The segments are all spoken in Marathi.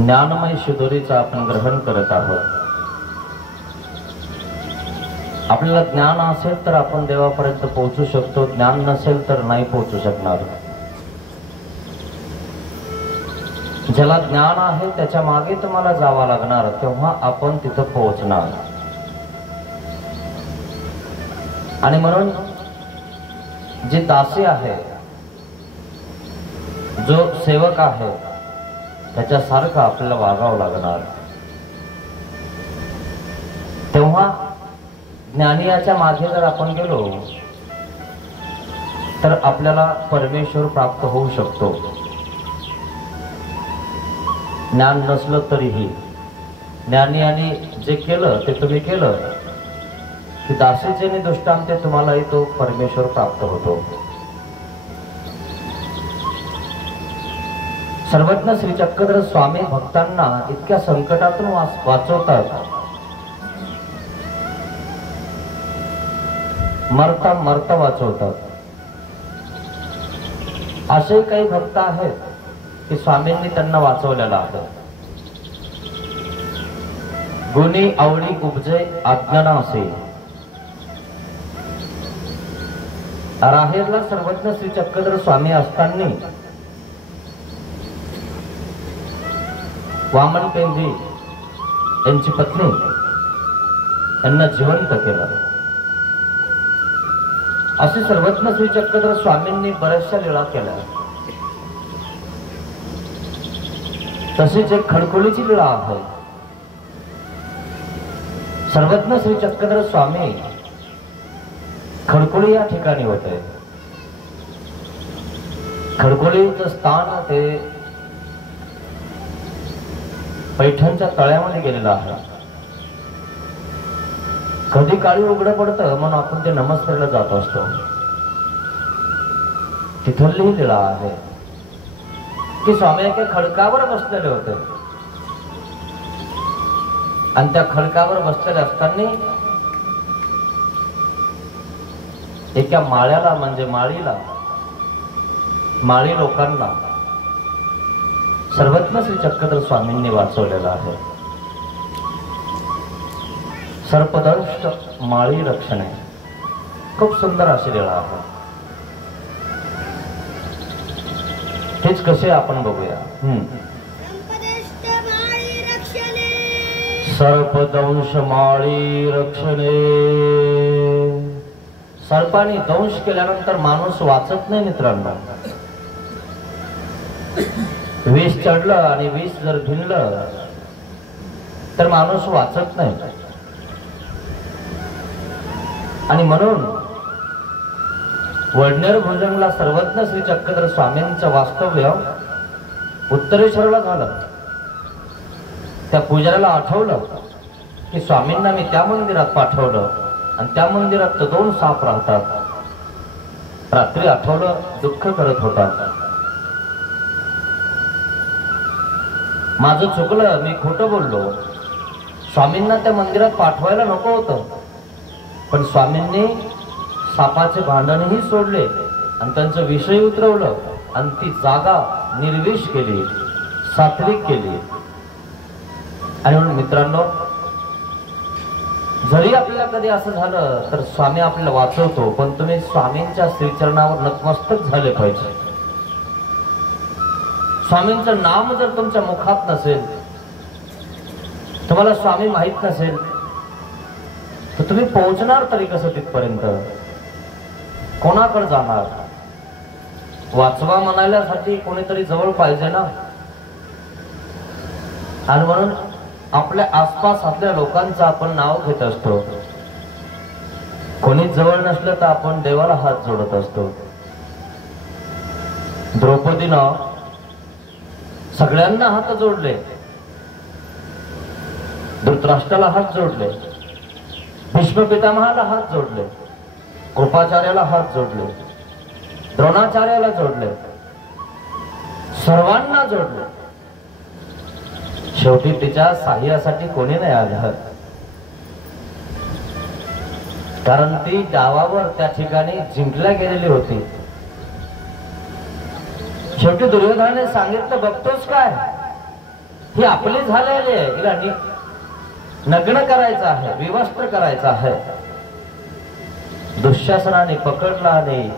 ज्ञानमय शिदोरीचं आपण ग्रहण करत आहोत। आपल्याला ज्ञान असेल तर आपण देवापर्यंत पोहोचू शकतो, ज्ञान नसेल तर नाही पोहोचू शकणार। ज्याला ज्ञान आहे त्याच्या मागे तुम्हाला जावं लागणार, तेव्हा आपण तिथं पोहोचणार। आणि म्हणून जी दासी आहे, जो सेवक आहे, त्याच्यासारखं आपल्याला वागावं लागणार। तेव्हा ज्ञानियाच्या मागे जर आपण गेलो तर आपल्याला परमेश्वर प्राप्त होऊ शकतो। ज्ञान नसलं तरीही ज्ञानियाने जे केलं ते तुम्ही केलं की दासीचे दृष्टांत तुम्हालाही तो परमेश्वर प्राप्त होतो। सर्वज्ञ श्री चक्रधर स्वामी भक्तांना इतक्या संकटातून वाचवतात, मरता मरता वाचवतात। असे काही भक्त आहेत की स्वामींनी त्यांना वाचवलेला आहे। गुणी आवडी उपजे अज्ञाना असे। राहेरला सर्वज्ञ श्री चक्रधर स्वामी असताना वामन पेंधी यांची पत्नी यांना जिवंत केलं। असे सर्वज्ञ श्री चक्रधर स्वामींनी बऱ्याचशा लीळा केल्या। तशीच एक खडकोलीची लीळा आहे। सर्वज्ञ श्री चक्रधर स्वामी खडकोली या ठिकाणी होते। खडकोलीचं स्थान ते पैठणच्या तळ्यामध्ये गेलेलं आहे। कधी काळी उघडं पडतं म्हणून आपण ते नमस्कारला जात असतो। तिथली लीळा आहे की स्वामी एका खडकावर बसलेले होते आणि त्या खडकावर बसलेले असताना एका माळ्याला म्हणजे माळी लोकांना सर्वज्ञ श्री चक्रधर स्वामींनी वाचवलेला आहे। सर्पदंष्ट माळी रक्षणे खूप सुंदर अशी लीळा आहे। तेच कसे आपण बघूया। सर्पदंश माळी रक्षणे। सर्पाने दंश केल्यानंतर माणूस वाचत नाही मित्रांनो। विष चढलं आणि विष जर भिनलं तर माणूस वाचत नाही। आणि म्हणून वडनेर भुजंगला सर्वज्ञ श्री चक्रधर स्वामींचं वास्तव्य उत्तरेश्वरला झालं। त्या पुजाऱ्याला आठवलं की स्वामींना मी त्या मंदिरात पाठवलं आणि त्या मंदिरात 2 साप राहतात। रात्री आठवलं, दुःख करत होता। माझं चुकलं, मी खोटं बोललो। स्वामींना त्या मंदिरात पाठवायला नको होतं, पण स्वामींनी सापाचे भांडणही सोडले आणि त्यांचं विषय उतरवलं आणि ती जागा निर्विष केली, सात्विक केली। आणि म्हणून मित्रांनो, जरी आपल्याला कधी असं झालं तर स्वामी आपल्याला वाचवतो, पण तुम्ही स्वामींच्या श्रीचरणावर नतमस्तक झाले पाहिजे। स्वामींचं नाम जर तुमच्या मुखात नसेल, तुम्हाला स्वामी माहित नसेल, तर तुम्ही पोहोचणार तरी कसं तिथपर्यंत? कोणाकडे जाणार? वाचवा म्हणायसाठी कोणीतरी जवळ पाहिजे ना। आणि म्हणून आपल्या आसपास आपल्या लोकांचं आपण नाव घेत असतो। कोणी जवळ नसलं तर आपण देवाला हात जोडत असतो। द्रौपदीनं सगळ्यांना हात जोडले, धृतराष्ट्राला हात जोडले, भीष्म पितामहाला हात जोडले, कृपाचार्याला हात जोडले, द्रोणाचार्याला जोडले, सर्वांना जोडले। शेवटी तिच्या साह्यासाठी कोणी नाही आलं, कारण ती गावावर त्या ठिकाणी जिंकल्या गेलेली होती। शेवटी दुर्योधनाने सांगितलं, बघतोस काय, ही आपली झालेली आहे, हिला नग्न करायचं आहे, विवस्त्र करायचं आहे. दुःशासनाने पकडला आणि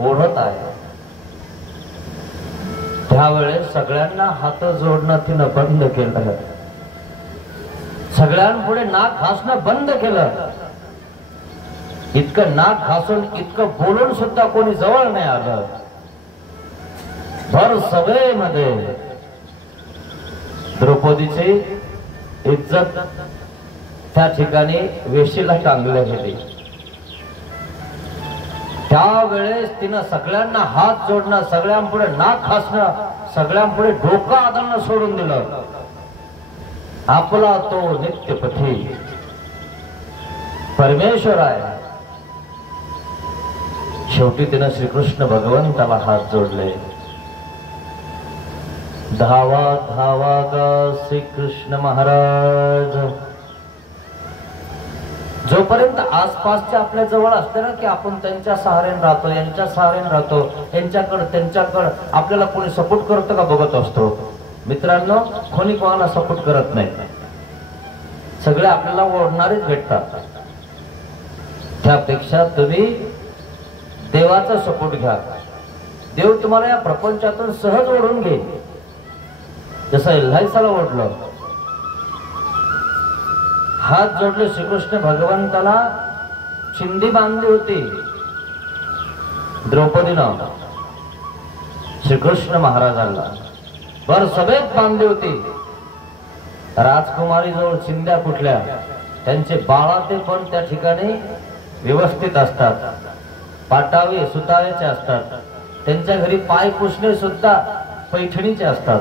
ओढत आहे. त्यावेळेस सगळ्यांना हात जोडणं तिनं बंद केलं, सगळ्यांपुढे नाक घासणं बंद केलं. इतकं नाक घासून इतकं बोलून सुद्धा कोणी जवळ नाही आलं. भर सभेमध्ये द्रौपदीची इज्जत त्या ठिकाणी वेशीला टांगल्या गेली. त्यावेळेस तिनं सगळ्यांना हात जोडणं, सगळ्यांपुढे नाक घासणं, सगळ्यांपुढे डोकं आदळणं सोडून दिलं. आपला तो नित्यपथी परमेश्वर आहे. शेवटी तिनं श्रीकृष्ण भगवंताला हात जोडले. धावा धावा ग श्रीकृष्ण महाराज. जोपर्यंत आसपासच्या आपल्या जवळ असते ना की आपण त्यांच्या सहाऱ्याने राहतो, यांच्या सहाऱ्याने राहतो, यांच्याकडं त्यांच्याकडं, आपल्याला कोणी सपोर्ट करतं का बघत असतो. मित्रांनो, कोणी कोणाला सपोर्ट करत नाही, सगळे आपल्याला ओढणारेच भेटतात. त्यापेक्षा तुम्ही देवाचा सपोर्ट घ्या. देव तुम्हाला या प्रपंचातून सहज ओढून घेईल. जसं एल्हाईसाला ओढलं. हात जोडले श्रीकृष्ण भगवंताला. चिंदी बांधली होती द्रौपदीनं श्रीकृष्ण महाराजांना, बर सभेत बांधली होती. राजकुमारी जवळ चिंध्या कुठल्या, त्यांचे बाळाते पण त्या ठिकाणी व्यवस्थित असतात, पाटावे सुतावेचे असतात, त्यांच्या घरी पाय पुसणे सुद्धा पैठणीचे असतात.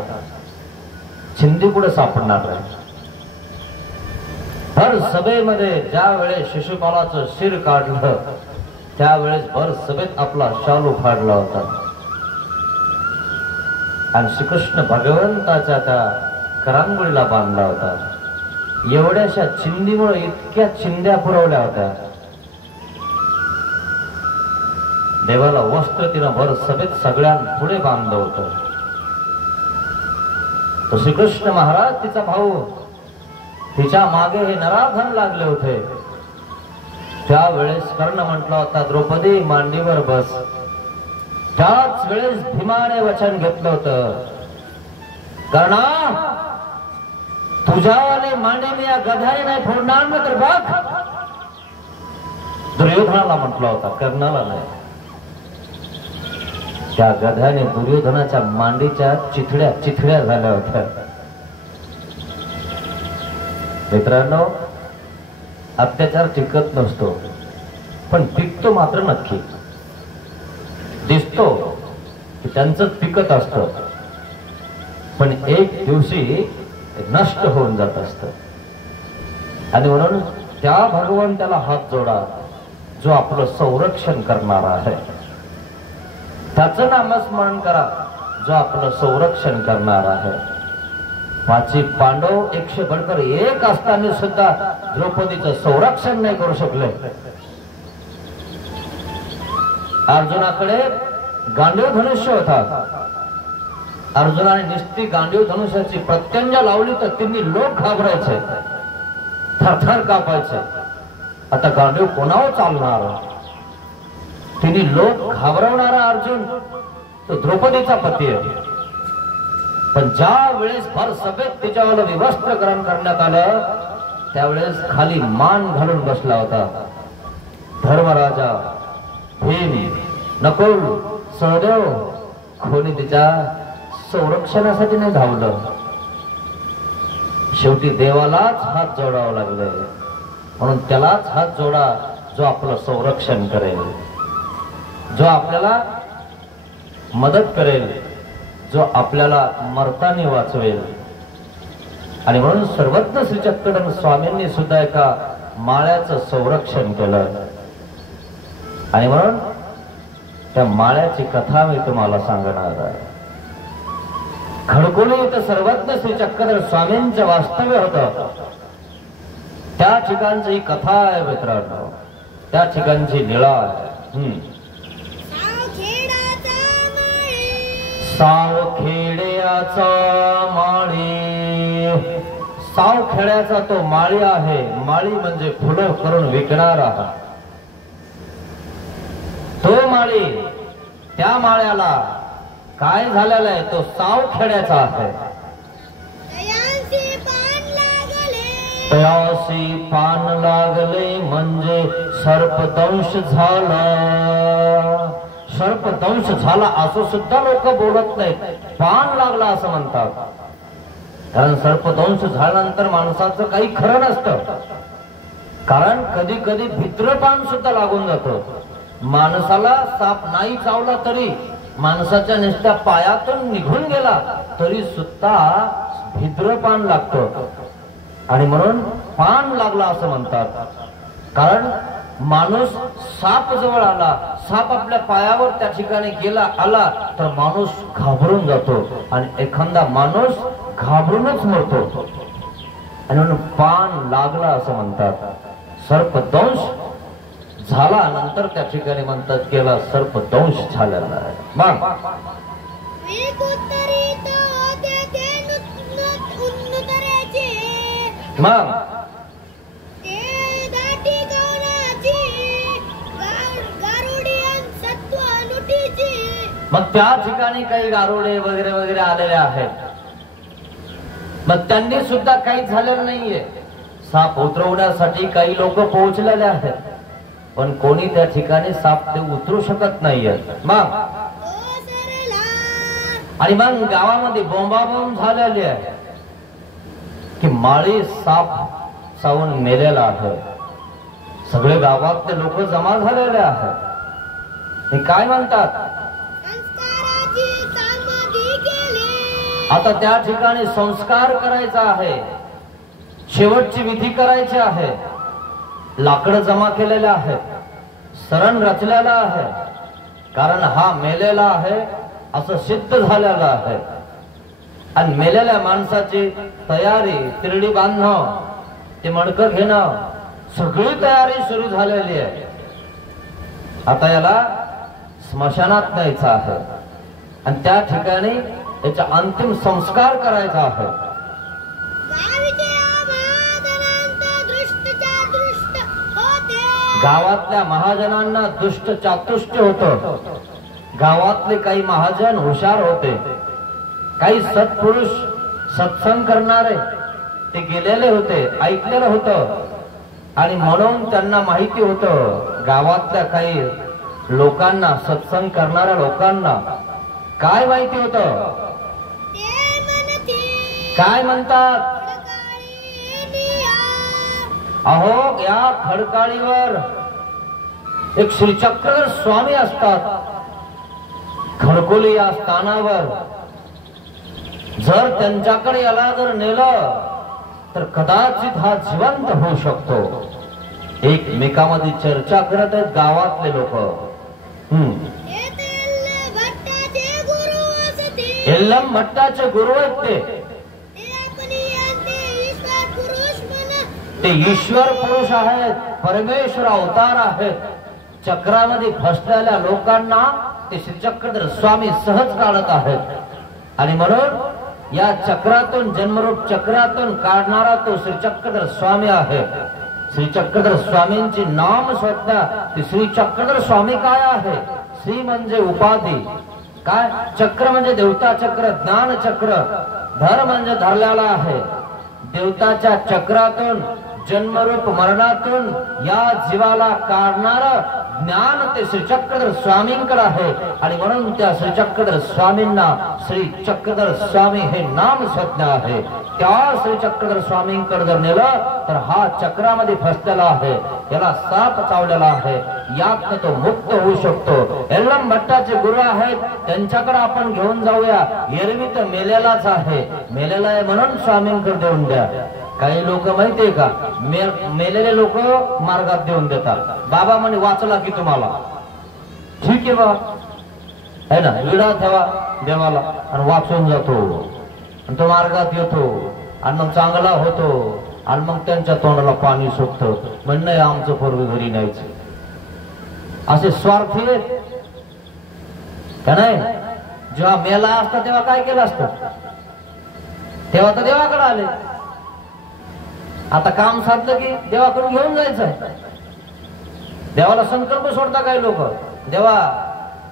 चिंदी कुठे सापडणार नाही. भर सभेमध्ये ज्या वेळेस शिशुपालाचं शिर काढलं त्यावेळेस भर सभेत आपला शालू फाडला होता आणि श्रीकृष्ण भगवंताच्या त्या करांगोळीला बांधला होता. एवढ्याशा चिंदीमुळे इतक्या चिंध्या पुरवल्या होत्या. देवाला वस्त्र तिनं भर सभेत सगळ्यांपुढे बांधलं होतं. तो श्रीकृष्ण महाराज, तिचा भाऊ, तिच्या मागे हे नराधम लागले होते. त्यावेळेस कर्ण म्हटला होता, द्रौपदी मांडीवर बस. त्याच वेळेस भीमाने वचन घेतलं होतं, कर्णा तुझ्यावाले मांडी मी या गधाने नाही फोडणार ना तर बघ. दुर्योधनाला म्हटला होता, कर्णाला नाही. त्या गधाने दुर्योधनाच्या मांडीच्या चिथड्या चिथड्या झाल्या होत्या. मित्रांनो, अत्याचार टिकत नसतो, पण टिकतो मात्र नक्की. दिसतो की त्यांचं टिकत असतं, पण एक दिवशी नष्ट होऊन जात असतं. आणि म्हणून त्या भगवंताला हात जोडा जो आपलं संरक्षण करणारा आहे. त्याचं नामस्मरण करा जो आपलं संरक्षण करणार आहे. पाची पांडव 100 बळकर 1 असताना सुद्धा द्रौपदीचं संरक्षण नाही करू शकले. अर्जुनाकडे गांडीव धनुष्य होता. अर्जुनाने नुसती गांडीव धनुष्याची प्रत्यंजा लावली तर तिन्ही लोक घाबरायचे, थरथर कापायचे. आता गांडीव कोणावर चालणार? तिन्ही लोक घाबरवणारा अर्जुन तो द्रौपदीचा पती आहे. पण ज्या वेळेस भर सभेत तिच्यावर विवस्त्रकरण करण्यात आलं त्यावेळेस खाली मान घालून बसला होता. धर्मराजा, भीम, नकुल, सहदेव कोणी तिच्या संरक्षणासाठी नाही धावलं. शेवटी देवालाच हात जोडावं लागले. म्हणून त्यालाच हात जोडा जो आपलं संरक्षण करेल, जो आपल्याला मदत करेल, जो आपल्याला मरतानी वाचवेल. आणि म्हणून सर्वज्ञ श्री चक्रधर स्वामींनी सुद्धा एका माळ्याचं संरक्षण केलं. आणि म्हणून त्या माळ्याची कथा मी तुम्हाला सांगणार आहे. खडकोली इथं सर्वज्ञ श्री चक्रधर स्वामींचं वास्तव्य होतं. त्या ठिकाणची ही कथा आहे मित्रांनो, त्या ठिकाणची लीळा आहे. सावखेड्याचा माळी साव खेड्याचा तो माळी आहे. माळी म्हणजे फुलं करून विकणारा. तो माळी, त्या माळ्याला काय झालेला आहे, तो साव खेड्याचा आहे. तयासी पान लागले म्हणजे सर्पदंश झाला. सर्पदंश झाला असं सुद्धा लोक बोलत नाहीत, पान लागला असं म्हणतात. कारण सर्पदंश झाल्यानंतर माणसाचं काही खरं नसतं. कारण कधी कधी भित्रपान सुद्धा लागून जातं. माणसाला साप नाही चावला तरी, माणसाच्या नुसत्या पायातून निघून गेला तरी सुद्धा भिद्रपान लागतं. आणि म्हणून पान लागला असं म्हणतात. कारण माणूस साप जवळ आला, साप आपल्या पायावर त्या ठिकाणी गेला आला तर माणूस घाबरून जातो आणि एखादा माणूस घाबरूनच मरतो. आणि म्हणून पान लागला असं म्हणतात. सर्पदंश झाला नंतर त्या ठिकाणी म्हणतात केला सर्पदंश झालेला आहे. मग मग मग त्या ठिकाणी काही गारुडे वगैरे वगैरे आलेले आहेत. मग त्यांनी सुद्धा काही झालेलं नाहीये. साप उतरवण्यासाठी काही लोक पोहोचलेले आहेत, पण कोणी त्या ठिकाणी साप ते उतरू शकत नाहीये. मग आणि मग गावामध्ये बोंबाबोंब झालेली आहे की माळी साप चावून मेलेला आहे. सगळे गावातले लोक जमा झालेले आहेत. हे काय म्हणतात, आता त्या ठिकाणी संस्कार करायचा आहे, शेवटची विधी करायची आहे. लाकडं जमा केलेले आहेत, सरण रचलेला आहे. कारण हा मेलेला आहे असं सिद्ध झालेला आहे. आणि मेलेल्या माणसाची तयारी, तिरडी बांधणं, ते मडकं घेणं, सगळी तयारी सुरू झालेली आहे. आता याला स्मशानात न्यायचं आहे आणि त्या ठिकाणी याचा अंतिम संस्कार करायचा आहे. गावातल्या महाजनांना दुष्ट चातुष्ट होतं. गावातले काही महाजन हुशार होते, काही सत्पुरुष सत्संग करणारे ते गेलेले होते, ऐकलेलं होतं. आणि म्हणून त्यांना माहिती होतं, गावातल्या काही लोकांना, सत्संग करणाऱ्या लोकांना काय माहिती होतं, काय म्हणतात, अहो या खडकाळीवर एक श्रीचक्रधर स्वामी असतात. खडकोली या स्थानावर जर त्यांच्याकडे याला जर नेलं तर कदाचित हा जिवंत होऊ शकतो. एकमेकांमध्ये चर्चा करत आहेत गावातले लोक. एल्लम भट्टाचे गुरु आहेत ते ईश्वर पुरुष आहेत, परमेश्वर अवतार आहेत. चक्रामध्ये फसलेल्या लोकांना ते श्रीचक्रधर स्वामी सहज काढत आहेत. आणि म्हणून या चक्रातून, जन्मरूप चक्रातून काढणारा तो श्रीचक्रधर स्वामी आहे. श्रीचक्रधर स्वामींची नाम संज्ञा, ते श्रीचक्रधर स्वामी काय आहे. श्री म्हणजे उपाधी, काय चक्र म्हणजे देवता चक्र, ज्ञान चक्र. धर म्हणजे धरलेला आहे. देवताच्या चक्रातून, जन्मरूप मरणातून या जीवाला काढणार ज्ञान ते श्रीचक्रधर स्वामींकडे आहे. आणि म्हणून त्या श्रीचक्रधर स्वामींना श्री चक्रधर स्वामी हे नाम संज्ञा आहे. त्या श्रीचक्रधर स्वामींकडे जर नेलं तर हा चक्रामध्ये फसलेला आहे, याला साप चावलेला आहे, यात तो मुक्त होऊ शकतो. एल्लम भट्टाचे गुरु आहेत, त्यांच्याकडे आपण घेऊन जाऊया. एरवी तर मेलेलाच आहे, मेलेला आहे म्हणून स्वामींकडे देऊन द्या. काही लोक माहितीये का, मेलेले लोक मार्गात देऊन देतात. बाबा म्हणे वाचला की तुम्हाला, ठीक आहे बा, है ना, विडा ठेवा देवाला आणि वाचून जातो आणि तो मार्गात येतो आणि मग चांगला होतो. आणि मग त्यांच्या तोंडाला पाणी सुटतं, म्हण नाही आमचं पोरग घरी न्यायचं. असे स्वार्थी आहेत का नाही. जेव्हा मेला असता तेव्हा काय केलं असतं, तेव्हा तर देवाकडे आले. आता काम साधलं की देवाकडून घेऊन जायचं. देवाला संकल्प सोडता काही लोक, देवा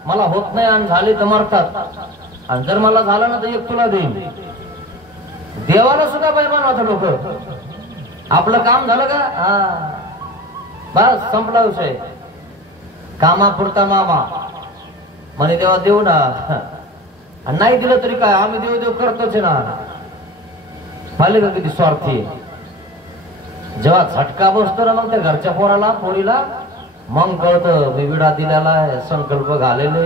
मला होत नाही आणि झाले तर मरतात, आणि जर मला झालं ना तर एक तुला देईन. देवाला सुद्धा बैमान होतं लोक. आपलं काम झालं का, हा बस संपला विषय. कामापुरता मामा म्हणे देवा देऊ ना, आणि नाही दिलं तरी काय, आम्ही देव देव करतोच ना. पाहिले का किती स्वार्थी. जेव्हा झटका बसतो ना मग त्या घरच्या पोरीला मग कळतं मी विडा दिलेला आहे, संकल्प घालेले,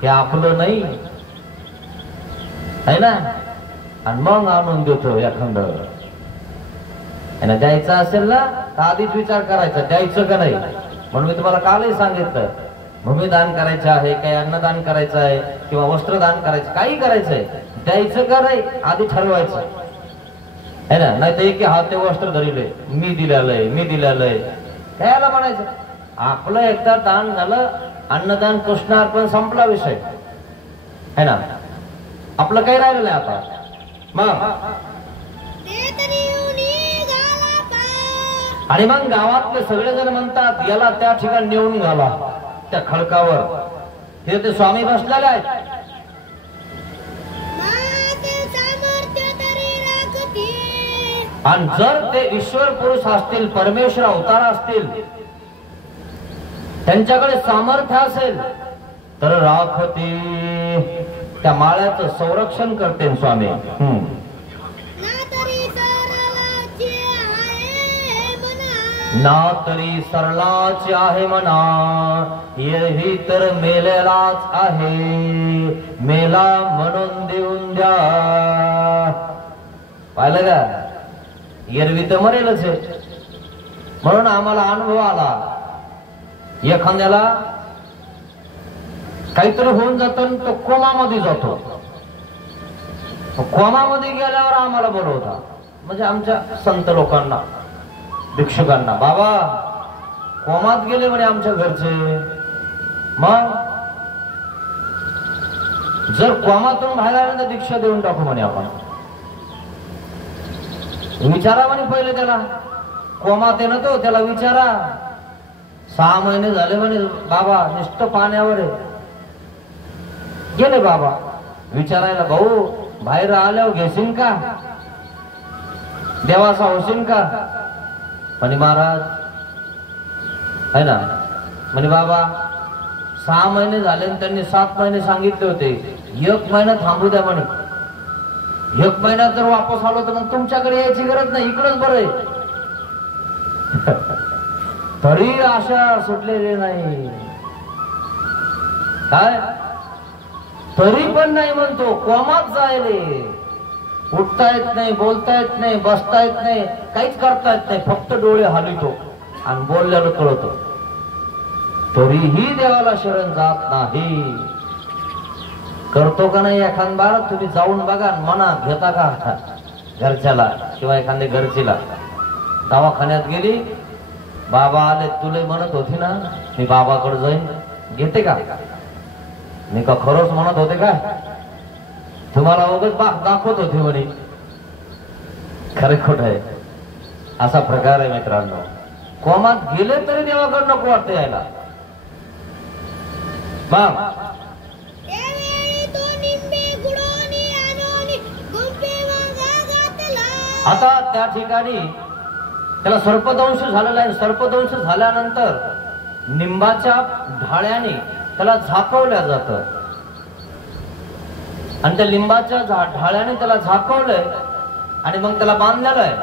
हे आपलं नाही आहे ना. आणि मग आणून देतो एखाद. द्यायचं असेल ना तर आधीच विचार करायचा द्यायचं का नाही. म्हणून मी तुम्हाला कालही सांगितलं, भूमिदान करायचं आहे, काही अन्नदान करायचं आहे, किंवा वस्त्रदान करायचं, काही करायचंय, द्यायचं का नाही आधी ठरवायचं है ना. नाही तर एक हात ते वस्त्र धरिले, मी दिलेलंय त्याला म्हणायचं. आपलं एकदा दान झालं, अन्नदान कृष्णार्पण, संपला विषय है ना. आपलं काही राहिलं नाही आता. मग आणि मग गावातले सगळेजण म्हणतात याला त्या ठिकाणी नेऊन घाला, त्या खडकावर. हे ते स्वामी बसलेले आहेत. आणि जर ते ईश्वर पुरुष असतील, परमेश्वर अवतार असतील, त्यांच्याकडे सामर्थ्य असेल तर राखते, त्या माळ्याचं संरक्षण करते स्वामी. ना तरी सरलाच आहे म्हणा, हेही तर मेलेलाच आहे, मेला म्हणून देऊन द्या. पाहिलं का, एरवी तर मरेलच आहे. म्हणून आम्हाला अनुभव आला, एखाद्याला काहीतरी होऊन जातं तो कोमामध्ये जातो. कोमामध्ये गेल्यावर आम्हाला बोलवता, म्हणजे आमच्या संत लोकांना, भिक्षुकांना, बाबा कोमात गेले म्हणे आमच्या घरचे. मग जर कोमातून बाहेर आले तर दीक्षा देऊन टाकू म्हणे आपण. विचारा म्हणे पहिले त्याला, कोमात आहे ना तो, त्याला विचारा. 6 महिने झाले म्हणे बाबा नुसतं पाण्यावर आहे. गेले बाबा विचारायला, भाऊ बाहेर आल्यावर घेशील का, देवाचा होशील का. म्हणे महाराज है ना. म्हणे बाबा 6 महिने झाले, त्यांनी 7 महिने सांगितले होते, 1 महिना थांबू द्या म्हणे. 1 महिन्यात जर वापस आलो तर मग तुमच्याकडे यायची गरज नाही, इकडंच बरं आहे. तरी आशा सुटलेली नाही. काय तरी पण नाही म्हणतो, कोमात जायले. उठता येत नाही, बोलता येत नाही, बसता येत नाही, काहीच करता येत नाही, फक्त डोळे हलवितो आणि बोलल्याला कळतो. तरीही देवाला शरण जात नाही. करतो का नाही एखाद बार तुम्ही जाऊन बघा, मनात घेता का घरच्याला किंवा एखाद्या घरचीला. दवाखान्यात गेली, बाबा आले, तुले म्हणत होती ना मी बाबाकडे जाईन, घेते का. मी का खरंच म्हणत होते का, तुम्हाला उगाच दाखवत होते म्हणे. खरे खोट आहे, असा प्रकार आहे मित्रांनो. कोमात गेले तरी देवाकडे नको वाटते यायला. मग आता त्या ठिकाणी त्याला सर्पदंश झालेला आहे. सर्पदंश झाल्यानंतर निंबाच्या ढाळ्याने त्याला झाकवल्या जातं, आणि त्या लिंबाच्या ढाळ्याने त्याला झाकवलंय आणि मग त्याला बांधलेलं आहे.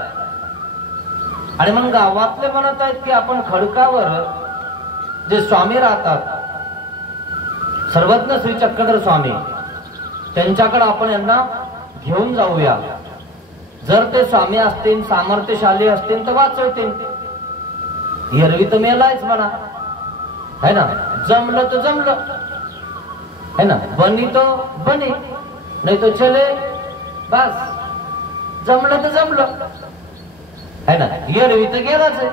आणि मग गावातले म्हणत आहेत की आपण खडकावर जे स्वामी राहतात, सर्वज्ञ श्री चक्रधर स्वामी, त्यांच्याकडे आपण यांना घेऊन जाऊया. जर ते स्वामी असतील, सामर्थ्यशाली असतील तर वाचवतील. एरवी तर मेलायच म्हणा है ना. जमलं तर जमलं है ना, बनी तो बनी, नाही तो चले बस. जमलं तर जमलं है ना. एरवी तर गेलाच आहे.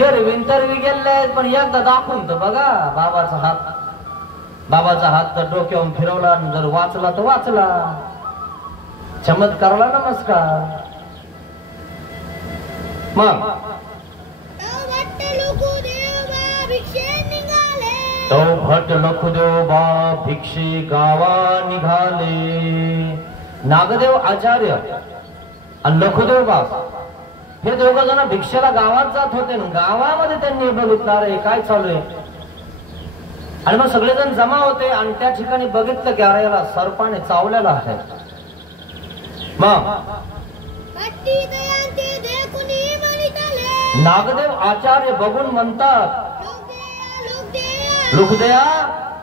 एरवी तर गेले, पण एकदा दाखवून तर बघा बाबाचा हात. बाबाचा हात तर डोक्यावरून फिरवला, जर वाचला तर वाचला. चमत्कारला नमस्कार. मग तो भट लखुदेवबा भिक्षे गावा निघाले. नागदेव आचार्य आणि लखुदेवबा हे दोघ जण भिक्षेला गावात जात होते. गावामध्ये त्यांनी बघितलं अरे काय चालू आहे. आणि मग सगळेजण जमा होते आणि त्या ठिकाणी बघितलं की अरे याला सर्पाने चावलेला आहे. मग नागदेव आचार्य बघून म्हणतात लुकदया,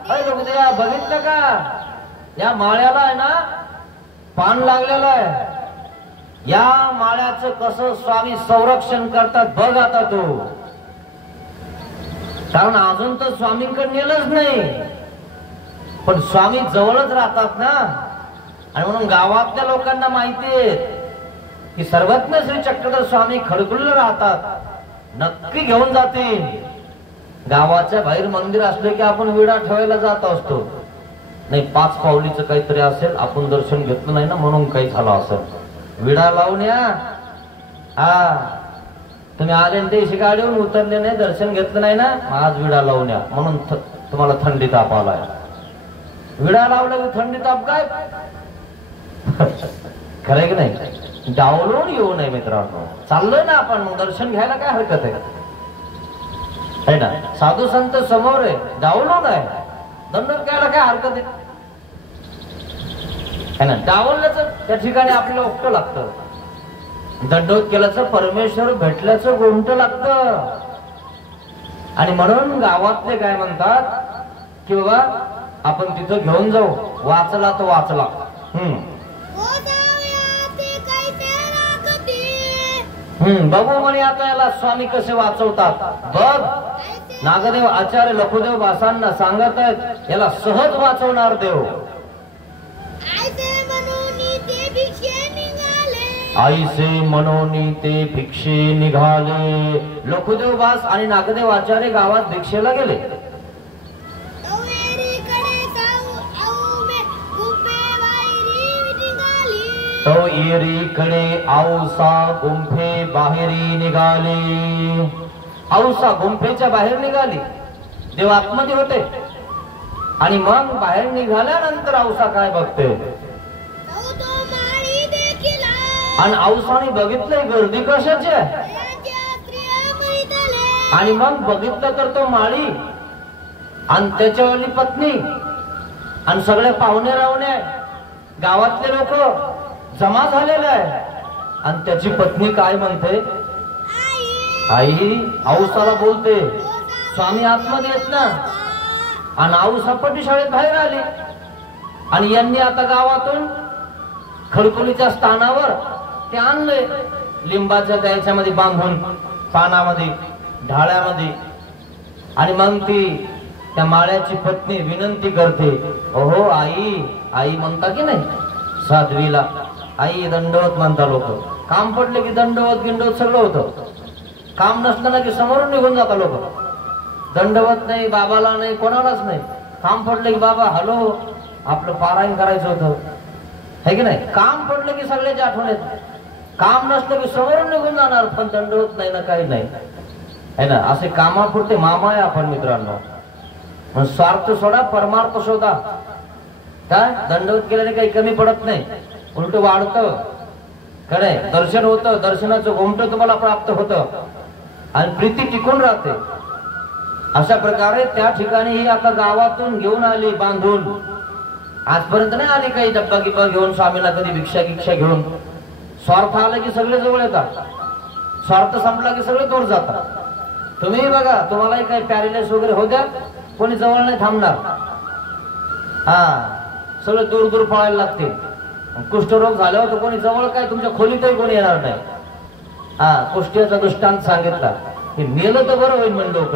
अरे लुकदया बघितलं का या माळ्याला आहे ना पान लागलेलं आहे. या माळ्याचं कसं स्वामी संरक्षण करतात बघ आता तू. कारण अजून तर स्वामींकडे नेलंच नाही पण स्वामी जवळच राहतात ना. आणि म्हणून गावातल्या लोकांना माहिती आहे की सर्वज्ञ श्री चक्रधर स्वामी खडकुल्ल राहतात. नक्की घेऊन जातील. गावाच्या बाहेर मंदिर असले की आपण विडा ठेवायला जात असतो. नाही 5 पावलीचं काहीतरी असेल आपण दर्शन घेतलं नाही ना म्हणून काही झालं असेल. विडा लावून या. हा तुम्ही आले ते गाडीवरून उतरले नाही दर्शन घेतलं नाही ना आज विडा लावून या म्हणून तुम्हाला थंडी ताप आलाय. विडा लावला की थंडी ताप काय खरंय की नाही. डावलून येऊ नये मित्रांनो. चाललोय ना आपण मग दर्शन घ्यायला काय हरकत आहे ना. साधू संत समोर आहे डावलून आहे दंडोत घ्यायला काय हरकत आहे ना. डावलल्याच त्या ठिकाणी आपल्याला उकटं लागतं. दंडोत केल्याचं परमेश्वर भेटल्याचं गोमट लागतं. आणि म्हणून गावातले काय म्हणतात की बाबा आपण तिथं घेऊन जाऊ. वाचला तो वाचला. बघू म्हणे आता याला स्वामी कसे वाचवतात बघ. नागदेव आचार्य लखुदेव बासांना सांगत आहेत याला सहज वाचवणार देव. आईसे मनोनी ते भिक्षे निघाले. लखुदेव बास आणि नागदेव आचार्य गावात भिक्षेला गेले. तो एरीकडे औसा गुंफे बाहेरी निघाले. औसा गुंफेच्या बाहेर निघाली. देव आतमध्ये होते. आणि मग बाहेर निघाल्यानंतर औसा काय बघते आणि औसाने बघितलंय गर्दी कशाची आहे. आणि मग बघितलं तर तो माळी आणि त्याच्यावाली पत्नी आणि सगळे पाहुणे रावणे गावातले लोक जमा झालेले आहे. आणि त्याची पत्नी काय म्हणते आई औसाला बोलते स्वामी आतमध्ये येत ना. आणि औसा पटी शाळेत बाहेर आली. आणि यांनी आता गावातून खडकुलीच्या स्थानावर ते आणले लिंबाच्या त्याच्यामध्ये बांधून पानामध्ये ढाळ्यामध्ये. आणि मग ती त्या माळ्याची पत्नी विनंती करते ओहो आई. आई म्हणता की नाही साध्वीला आई दंडवत म्हणता लोक. काम पडले की दंडवत गिंडवत सगळं होतं. काम नसलं ना की समोरून निघून जाता लोक. दंडवत नाही बाबाला नाही कोणालाच नाही. काम पडले की बाबा हॅलो आपलं पारायण करायचं होतं है की नाही. काम पडलं की सगळ्याची आठवण येत. काम नसलं की समोरून निघून जाणार पण दंडवत नाही ना काही नाही है ना. असे कामापुरते मामा आहे आपण मित्रांनो. स्वार्थ सोडा परमार्थ शोधा. काय दंडवत केल्याने काही कमी पडत नाही उलट वाढतं. खरे दर्शन होतं. दर्शनाचं गोमट तुम्हाला प्राप्त होतं आणि प्रीती टिकून राहते. अशा प्रकारे त्या ठिकाणी ही आता गावातून घेऊन आली बांधून. आजपर्यंत नाही आली काही डब्बा गिब्बा घेऊन स्वामीला कधी भिक्षा घेऊन. स्वार्थ आला की सगळे जवळ येतात. स्वार्थ संपला की सगळे दूर जातात. तुम्ही बघा तुम्हालाही काही पॅरेलाइस वगैरे होत्या कोणी जवळ नाही थांबणार. हा सगळे दूर दूर पळायला लागते. कुष्ठरोग झाल्यावर तर कोणी जवळ काय तुमच्या खोलीतही कोणी येणार नाही. हा कुष्ठीचा दृष्टांत सांगितला की मेलं तर बरं होईल म्हणून लोक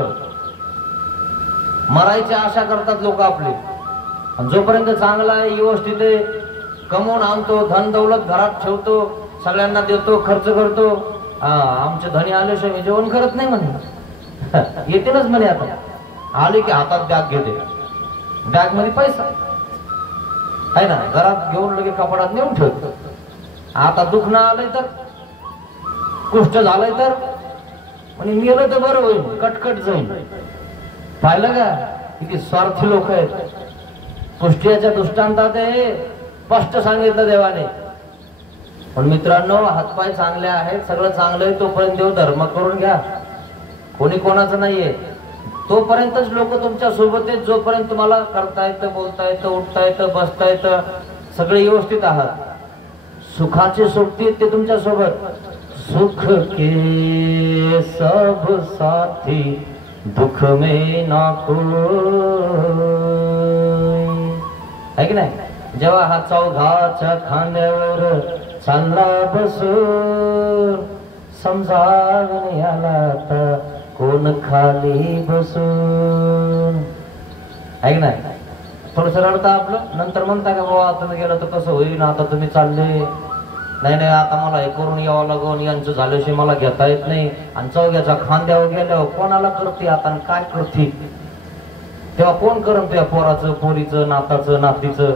मरायची आशा करतात लोक आपली. जोपर्यंत चांगला आहे व्यवस्थित आहे कमवून आणतो धन दौलत घरात ठेवतो सगळ्यांना देतो खर्च करतो. आमचे धनी आल्याशिवाय जेवण करत नाही म्हणे. येतीलच म्हणे. आता आले की हातात बॅग घेते. बॅग मध्ये पैसा आहे ना. घरात घेऊन लगे कपाडात नेऊन ठेवतो. आता दुखणं आलंय तर कुष्ठ झालंय तर म्हणजे मेलं तर बरं होईल, कटकट जाईल. पाहिलं का किती स्वार्थी लोक आहेत. कुष्ठियाच्या दृष्टांतात हे स्पष्ट सांगितलं देवाने. पण मित्रांनो, हातपाय चांगले आहेत, सगळं चांगलं आहे तोपर्यंत देव धर्म करून घ्या. कोणी कोणाचं नाहीये. तोपर्यंतच लोक तुमच्या सोबत आहेत, जोपर्यंत तुम्हाला करता येतं, बोलता येतं, उठता येतं, बसता येतं, सगळे व्यवस्थित आहात. सुखाचे सोबती ते तुमच्या सोबत. सुख के सब साथी दुख में ना कोई, है की नाही. जेव्हा हा चौघाच्या खांद्यावर चालला बसून, समजावून याला तर कोण खाली बसून, है की नाही. थोडस रडता आपलं, नंतर म्हणता का बाबा तुम्ही गेलं तर कसं होईल, आता तुम्ही चालले, नाही नाही आता मला हे करून यावं लागून, यांचं झाल्याशिवाय मला घेता येत नाही. आणि चौघ्याच्या खांद्यावर गेल्यावर कोणाला करते आता काय करते, तेव्हा कोण करून त्या पोराचं, पोरीचं, नाताचं, नातीचं,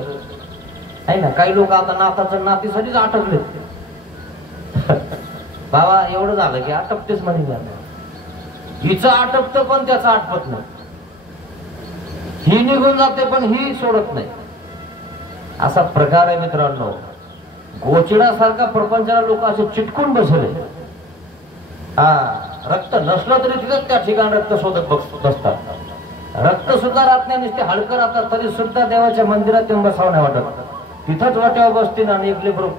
आहे ना. काही लोक आता नाताचं, नातीसाठीच आटकले. बाबा एवढं झालं की आटपतेच म्हणे. हिचं आटपतं पण त्याचं आटपत नाही. ही निघून जाते पण ही सोडत नाही. असा प्रकार आहे मित्रांनो. गोचिडासारखा प्रपंचाला लोक असे चिटकून बसले. रक्त नसलं तरी तिथं त्या ठिकाणी रक्त शोधत बसतात. रक्त सुद्धा राहत नाही, नुसते हलकं राहतात, तरी सुद्धा देवाच्या मंदिरात येऊन बसावं नाही वाटत. तिथंच वाट्यावर बसतील आणि एक लेकरू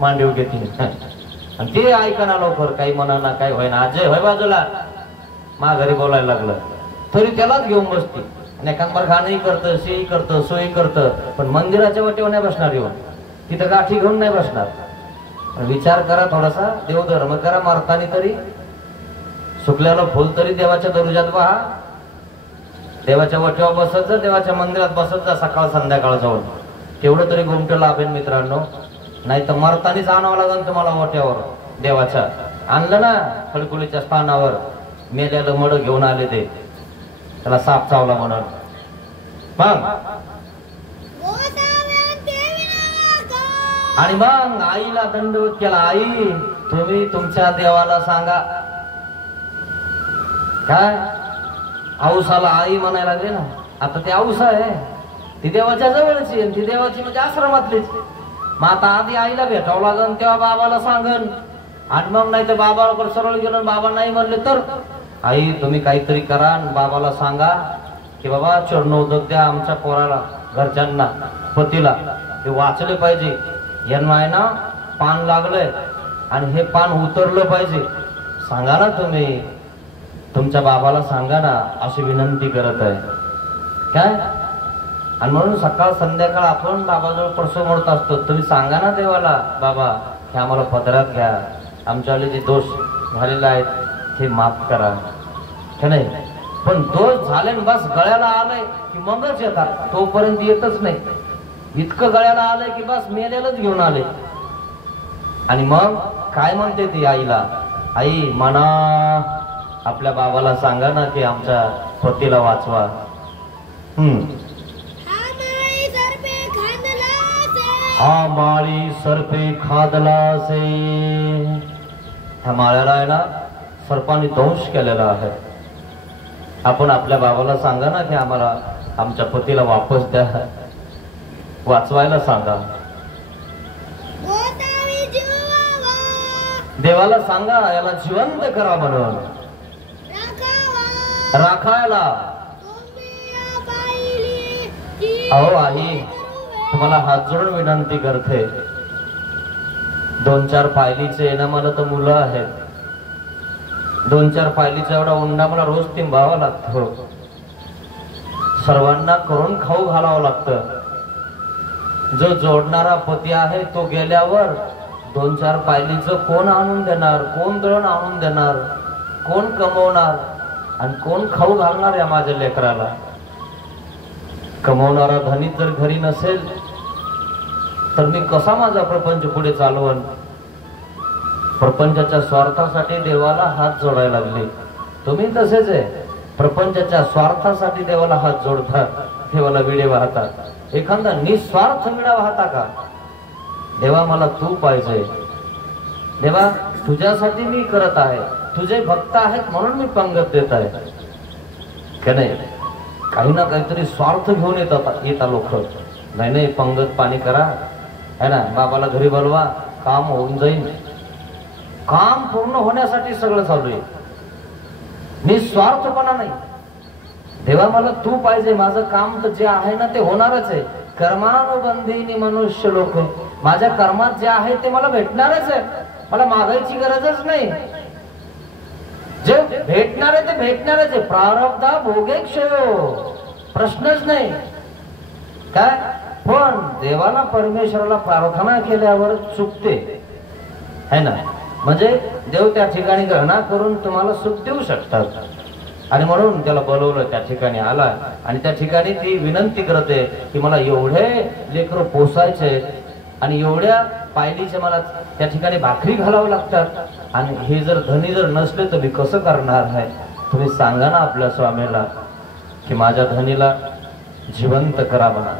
मांडीव घेतील. आणि ते ऐका लवकर, काही म्हणा ना काही व्हायना, अजय होय बाजूला, घरी बोलायला लागलं तरी त्यालाच घेऊन बसते. एखादं खाणंही करतं, शेही करतं, सोयी करतं, पण मंदिराच्या वाटेवर नाही बसणार. येऊन तिथं गाठी घेऊन नाही बसणार. विचार करा थोडासा, देवधर्म करा. मारतानी तरी सुकल्याला फुल तरी देवाच्या दरुजात पहा, देवाच्या वाटेवर बसत जा, देवाच्या मंदिरात बसत जा सकाळ संध्याकाळ जाऊन. तेवढं तरी गोमटं लाभेल मित्रांनो. नाही तर मरतानीच आणावं लागेल तुम्हाला वाट्यावर देवाच्या. आणलं ना खडकुलीच्या स्थानावर, मेल्याला मड घेऊन आले ते, त्याला साप चावला म्हणून. आणि मग आईला दंडवत केला. आई तुम्ही तुमच्या देवाला सांगा. काय औसाला आई म्हणायला लागले ना. आता ती औसा आहे, ती देवाच्या जवळची, ती देवाची म्हणजे आश्रमातलीच. मग आता आधी आईला भेटावं लागन, तेव्हा बाबाला सांगन. आणि मग नाही तर बाबावर सरळ गेलं, बाबा नाही म्हणले तर आई तुम्ही काहीतरी करा, बाबाला सांगा की बाबा चरणोदक द्या आमच्या पोराला, घरच्यांना, पतीला. ते वाचले पाहिजे. यांना आहे ना पान लागलंय आणि हे पान उतरलं पाहिजे. सांगा ना तुम्ही, तुमच्या बाबाला सांगा ना, अशी विनंती करत आहे. काय आणि म्हणून सकाळ संध्याकाळ आपण बाबाजवळ परसो म्हणत असतो. तुम्ही सांगा ना देवाला, बाबा हे आम्हाला पदरात घ्या, आमच्यावाले जे दोष झालेले आहेत हे माफ करा. हे नाही, पण दोष झाले बस गळ्याला आलंय की मगच येतात, तोपर्यंत येतच नाही. इतकं गळ्याला आलंय की बस मेलेलंच घेऊन आले. आणि मग काय म्हणते ती आईला, आई म्हणा आपल्या बाबाला सांगा ना की आमच्या पतीला वाचवा. हा माळी सरपे खादला से, ह्या माळ्याला आहे ना सर्पांनी दंश केलेला आहे. आपण आपल्या बाबाला सांगा ना की आम्हाला आमच्या पतीला वापस द्या, वाचवायला सांगा. देवाला सांगा याला जिवंत करा म्हणून, राखायला. अहो आई तुम्हाला हात जोडून विनंती करते. 2-4 पायलीचे ना मला तर मुलं आहेत. 2-4 पायलीचा एवढा उंडा मला रोज तिंबावा लागतो. सर्वांना करून खाऊ घालावं लागतं. जो जोडणारा पती आहे तो गेल्यावर 2-4 पायलीचं कोण आणून देणार, कोण दळण आणून देणार, कोण कमवणार आणि कोण खाऊ घालणार या माझ्या लेकराला. कमवणारा धनी जर घरी नसेल तर मी कसा माझा प्रपंच पुढे चालवण. प्रपंचाच्या स्वार्थासाठी देवाला हात जोडायला लागले. तुम्ही तसेच आहे, प्रपंचाच्या स्वार्थासाठी देवाला हात जोडता, देवाला विडे वाहता. एखादा निस्वार्थ विडा वाहता का, देवा मला तू पाहिजे, देवा तुझ्यासाठी मी करत आहे, तुझे भक्त आहेत म्हणून मी पंगत देत आहे का नाही. काही ना काहीतरी स्वार्थ घेऊन येतात लोक. नाही नाही, पंगत पाणी करा है ना, बाबाला घरी बोलवा, काम होऊन जाईल. काम पूर्ण होण्यासाठी सगळं चालू आहे, निस्वार्थपणा नाही. देवा मला तू पाहिजे, माझं काम तर जे आहे ना ते होणारच आहे. कर्मानुबंधीनी मनुष्य लोक, माझ्या कर्मात जे आहे ते मला भेटणारच आहे, मला मागायची गरजच नाही. जे भेटणार आहे ते भेटणारच आहे. प्रारब्धा भोगेक्षयो, प्रश्नच नाही काय. पण देवाला परमेश्वराला प्रार्थना केल्यावर चुकते है ना, म्हणजे देव त्या ठिकाणी गणना करून तुम्हाला सुख देऊ शकतात. आणि म्हणून त्याला बोलवलं, त्या ठिकाणी आला आणि त्या ठिकाणी ती विनंती करते की मला एवढे लेकरं पोसायचे आणि एवढ्या पायलीचे मला त्या ठिकाणी भाकरी घालावं लागतात, आणि हे जर धनी जर नसले तर मी कसं करणार आहे. तुम्ही सांगा ना आपल्या स्वामीला की माझ्या धनीला जिवंत करा म्हणा.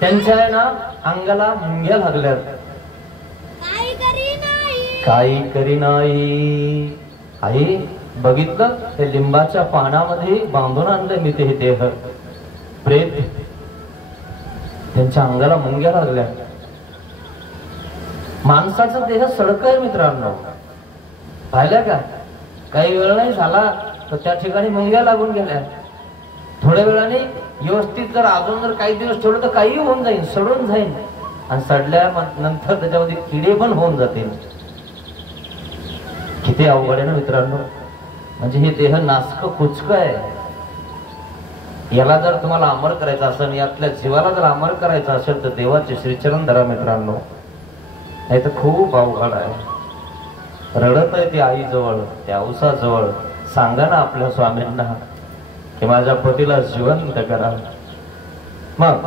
त्यांच्या आहे ना अंगाला मुंग्या लागल्यात, काही करी नाही. आई बघितलं ते लिंबाच्या पानामध्ये बांधून आणले मी ते देह प्रेत, त्यांच्या अंगाला मुंग्या लागल्या. माणसाचा देह सडक आहे मित्रांनो, पाहिलं का. काही वेळ नाही झाला तर त्या ठिकाणी मुंग्या लागून गेल्या. थोड्या वेळाने व्यवस्थित जर अजून जर काही दिवस ठेवलं तर काही होऊन जाईल, सडून जाईल, आणि सडल्यानंतर त्याच्यामध्ये किडे पण होऊन जातील. किती अवघड आहे ना मित्रांनो. म्हणजे हे देह नासक कुचक आहे. याला जर तुम्हाला अमर करायचं असेल, यातल्या जीवाला जर अमर करायचं असेल तर देवाचे श्रीचरण धरा मित्रांनो, नाही तर खूप अवघड आहे. रडत आहे ती आई जवळ, त्या औसाजवळ. सांगा ना आपल्या स्वामींना की माझ्या पतीला जिवंत करा. मग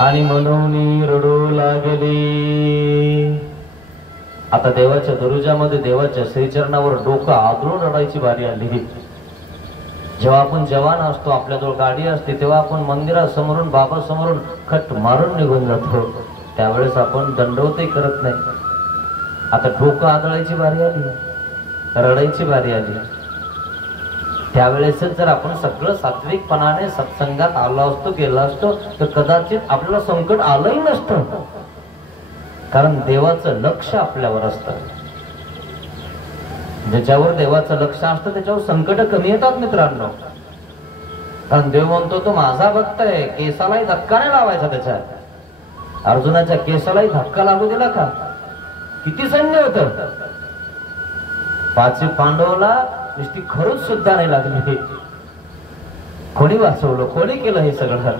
आणि म्हणून रडू लागली. आता देवाच्या दरुजामध्ये देवाच्या श्रीचरणावर डोकं आदळून रडायची बारी आली. जेव्हा आपण जवान असतो, आपल्याजवळ गाडी असते, तेव्हा आपण मंदिरासमोरून बाबा समोरून खट मारून निघून जातो. त्यावेळेस आपण दंडवतही करत नाही. आता डोकं आदळायची बारी आली, रडायची बारी आली. त्यावेळेसच जर आपण सगळं सात्विकपणाने सत्संगात आलो असतो, गेला असतो, तर कदाचित आपल्याला संकट आलंही नसतं. कारण देवाचं लक्ष आपल्यावर असतं. ज्याच्यावर देवाचं लक्ष असतं त्याच्यावर संकट कमी येतात मित्रांनो. कारण देव म्हणतो तो माझा भक्त आहे, केसालाही धक्का नाही लावायचा. त्याच्या अर्जुनाच्या केसालाही धक्का लागू दिला का. किती सैन्य होत. 5 पांडवला नुसती खरूच सुद्धा नाही लागली. कोणी वाचवलं, कोणी केलं हे सगळं.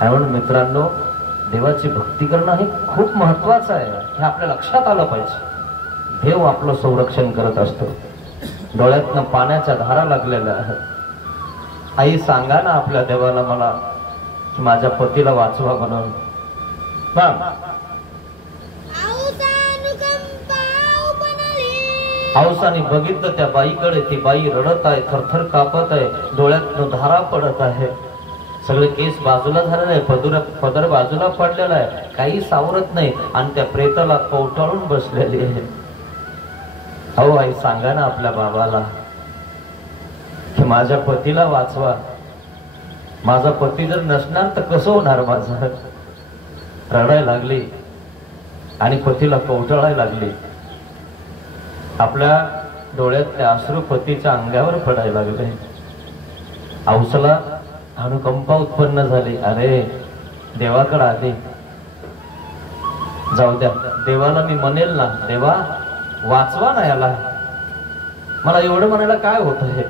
म्हणून मित्रांनो, देवाची भक्ती करणं हे खूप महत्वाचं आहे. हे आपल्या लक्षात आलं पाहिजे. देव आपलं संरक्षण करत असतो. डोळ्यातनं पाण्याच्या धारा लागलेल्या आहेत. आई सांगा ना आपल्या देवाला मला की माझ्या पतीला वाचवा म्हणून. हौसाने बघितलं त्या बाईकडे. ती बाई रडत आहे, थरथर कापत आहे, डोळ्यातनं धारा पडत आहे. सगळे केस बाजूला झालेले आहे, पदर बाजूला पडलेला आहे, काही सावरत नाही, आणि त्या प्रेताला कवटाळून बसलेली आहे. अहो आई सांगा ना आपल्या बाबाला की माझ्या पतीला वाचवा. माझा पती जर नसणार तर कसं होणार माझं. रडायला लागली आणि पतीला कवटाळायला लागली. आपल्या डोळ्यातले अश्रू पतीच्या अंगावर पडायला लागले. औसाला अनुकंपा उत्पन्न झाली. अरे देवाकडे आली, जाऊ द्या, देवाला मी म्हणेल ना, देवा वाचवा ना याला. मला एवढं म्हणायला काय होत आहे.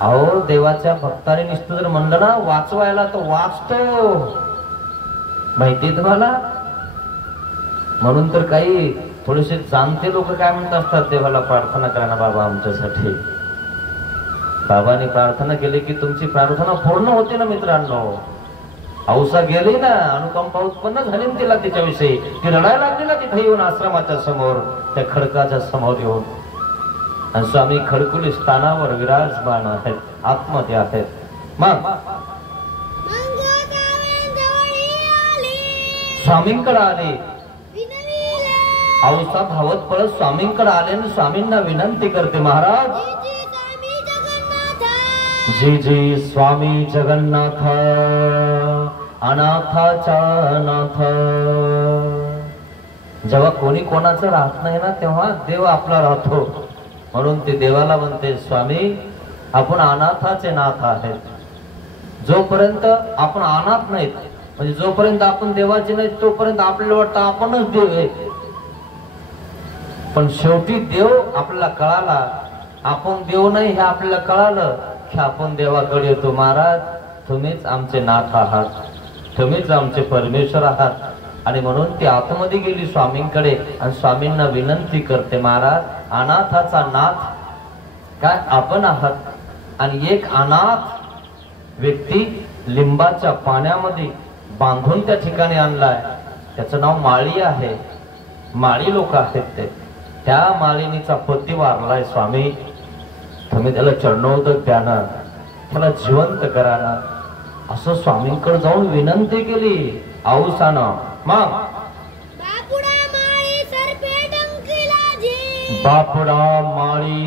अहो देवाच्या भक्ताने नुसतं जर म्हणलं ना वाचवायला तर वाचतो, माहितीये तुम्हाला. म्हणून तर काही थोडेसे जाणते लोक काय म्हणत असतात, देवाला प्रार्थना करा ना बाबा आमच्यासाठी. बाबांनी प्रार्थना केली की तुमची प्रार्थना पूर्ण होते ना मित्रांनो. औसा गेली ना, अनुकंपा उत्पन्न झाली ना तिला तिच्याविषयी. ती रडायला लागली ना तिथे येऊन आश्रमाच्या समोर, त्या खडकाच्या समोर येऊन. आणि स्वामी खडकुली स्थानावर विराजमान आहेत, आतमध्ये आहेत. मग स्वामींकडे आले. औसा धावत पळत स्वामींकडे आले आणि स्वामींना विनंती करते, महाराज जी जी स्वामी जगन्नाथ अनाथाचा नाथ. जेव्हा कोणी कोणाचं राहत नाही ना तेव्हा देव आपला राहतो. म्हणून ते देवाला म्हणते, स्वामी आपण अनाथाचे नाथ आहेत. जोपर्यंत आपण अनाथ नाहीत, म्हणजे जोपर्यंत आपण देवाचे नाहीत तोपर्यंत आपल्याला वाटतं आपणच देव आहे. पण शेवटी देव आपल्याला कळाला, आपण देव नाही हे आपल्याला कळालं की आपण देवाकडे येतो. महाराज तुम्हीच आमचे नाथ आहात, तुम्हीच आमचे परमेश्वर आहात. आणि म्हणून ती आतमध्ये गेली स्वामींकडे आणि स्वामींना विनंती करते, महाराज अनाथाचा नाथ काय आपण आहात. आणि एक अनाथ व्यक्ती लिंबाच्या पाण्यामध्ये बांधून त्या ठिकाणी आणलाय. त्याचं नाव माळी आहे. माळी लोक आहेत ते. त्या माळिनीचा पती वारलाय. स्वामी तुम्ही त्याला चरणोदक द्या ना, त्याला जिवंत करा ना, असं स्वामींकडे जाऊन विनंती केली औसानं. मग बापुडा माळी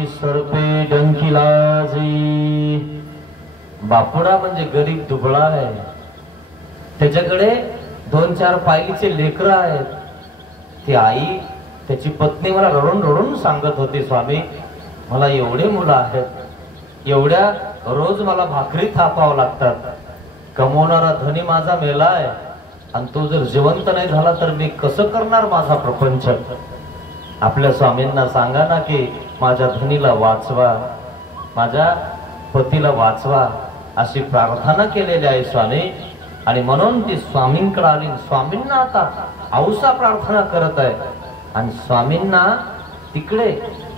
सरपे डंकिलाजी. बापुडा म्हणजे गरीब दुबळा आहे. त्याच्याकडे 2-4 पायलीचे लेकरं आहेत. ती आई त्याची पत्नी मला रडून रडून सांगत होती, स्वामी मला एवढे मुलं आहेत, एवढ्या रोज मला भाकरी थापावं लागतात, कमवणारा धनी माझा मेलाय आणि तो जर जिवंत नाही झाला तर मी कसं करणार माझा प्रपंच. आपल्या स्वामींना सांगा ना की माझ्या धनीला वाचवा, माझ्या पतीला वाचवा, अशी प्रार्थना केलेली आहे स्वामी. आणि म्हणून ती स्वामींकडे आली. स्वामींना आता औसा प्रार्थना करत आहे आणि स्वामींना तिकडे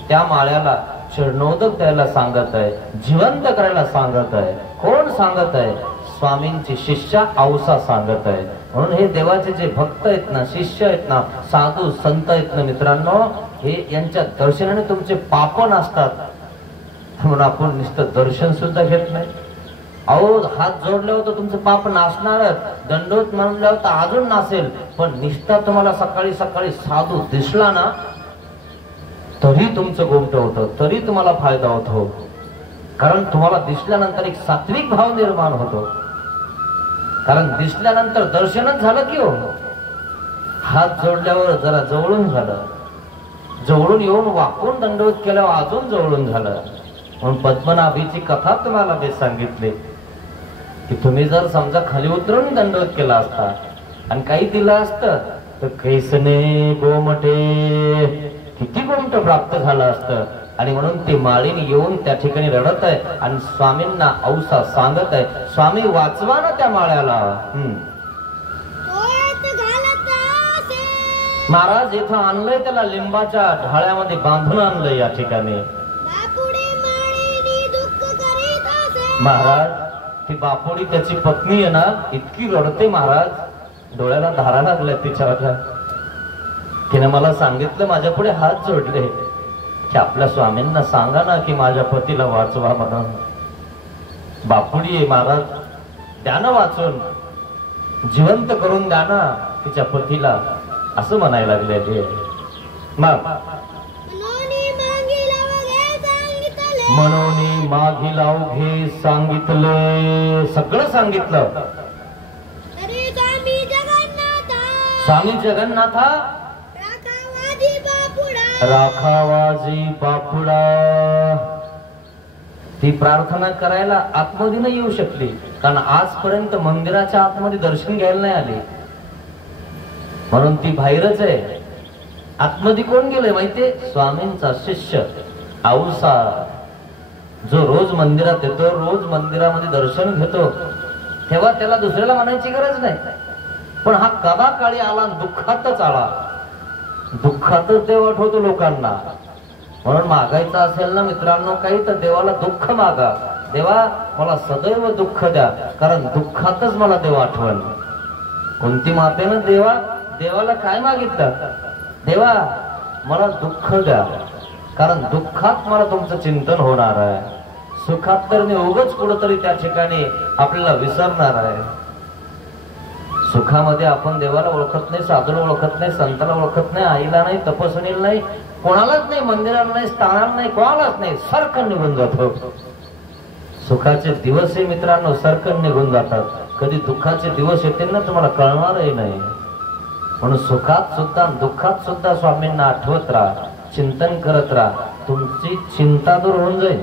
त्या माळ्याला चरणोदक द्यायला सांगत आहे, जिवंत करायला सांगत आहे. कोण सांगत आहे? स्वामींची शिष्या औसा सांगत आहे. म्हणून हे देवाचे जे भक्त आहेत ना, शिष्य आहेत ना, साधू संत आहेत ना मित्रांनो, हे यांच्या दर्शनाने तुमचे पाप नसतात. म्हणून आपण नुसतं दर्शन सुद्धा घेत नाही. अहो हात जोडल्यावर तर तुमचं पाप नासणारच, दंडोत म्हणल्यावर तर अजून नासेल. पण निष्ठा तुम्हाला सकाळी सकाळी साधू दिसला ना तरी तुमचं गोमट होतं, तरी तुम्हाला फायदा होतो. कारण तुम्हाला दिसल्यानंतर एक सात्विक भाव निर्माण होतो. कारण दिसल्यानंतर दर्शनच झालं की हो. हात जोडल्यावर जरा जवळून झालं, जवळून येऊन वाकून दंडवत केल्यावर अजून जवळून झालं. म्हणून पद्मनाभीची कथा तुम्हाला मी सांगितली की तुम्ही जर समजा खाली उतरून दंडवत केला असता आणि काही दिलं असतं तर कैसने गोमटे, किती गोमट प्राप्त झालं असतं. आणि म्हणून ती माळीने येऊन त्या ठिकाणी रडत आहे आणि स्वामींना औसा सांगत आहे, स्वामी वाचवा ना त्या माळ्याला. महाराज इथं आणलंय त्याला, लिंबाच्या ढाळ्यामध्ये बांधून आणलंय या ठिकाणी. महाराज ती बापुडी त्याची पत्नी आहे ना, इतकी रडते महाराज, डोळ्याला धारा लागल्या तिच्या. तिने मला सांगितलं, माझ्या पुढे हात जोडले की आपल्या स्वामींना सांगा ना की माझ्या पतीला वाचवा म्हणून. बापुडी आहे महाराज, द्या ना वाचून, जिवंत करून द्या ना तिच्या पतीला, असं म्हणायला लागले ते. म्हणून मागी लावू घे सांगितलं, सगळं सांगितलं. स्वामी जगन्नाथा राखावाजी बापुडा. ती प्रार्थना करायला आतमध्ये नाही येऊ शकली, कारण आजपर्यंत मंदिराच्या आतमध्ये दर्शन घ्यायला नाही आले. म्हणून ती बाहेरच आहे. आतमध्ये कोण गेले माहितीये? स्वामींचा शिष्य औसा, जो रोज मंदिरात येतो, रोज मंदिरामध्ये दर्शन घेतो. तेव्हा त्याला दुसऱ्याला म्हणायची गरज नाही. पण हा कदा काळी आला, दुःखातच आला, दुःखातच देव आठवतो लोकांना. म्हणून मागायचं असेल ना मित्रांनो काही, तर देवाला दुःख मागा. देवा मला सदैव दुःख द्या, कारण दुःखातच मला देव आठवण. कोणती मातेनं देवाला काय मागितलं? देवा मला दुःख द्या, कारण दुःखात मला तुमचं चिंतन होणार आहे. सुखात तर मी उगाच कुठंतरी त्या ठिकाणी आपल्याला विसरणार आहे. सुखामध्ये आपण देवाला ओळखत नाही, साधूला ओळखत नाही, संताला ओळखत नाही, आईला नाही, तपस्वीला नाही, कोणालाच नाही, मंदिराला नाही, स्थानाला नाही, कोणालाच नाही, सरकन निघून जातो. सुखाचे दिवसही मित्रांनो सरकन निघून जातात. कधी दुःखाचे दिवस येतील ना तुम्हाला कळणारही नाही. म्हणून सुखात सुद्धा दुःखात सुद्धा स्वामींना आठवत राहा, चिंतन करत राहा, तुमची चिंता दूर होऊन जाईल.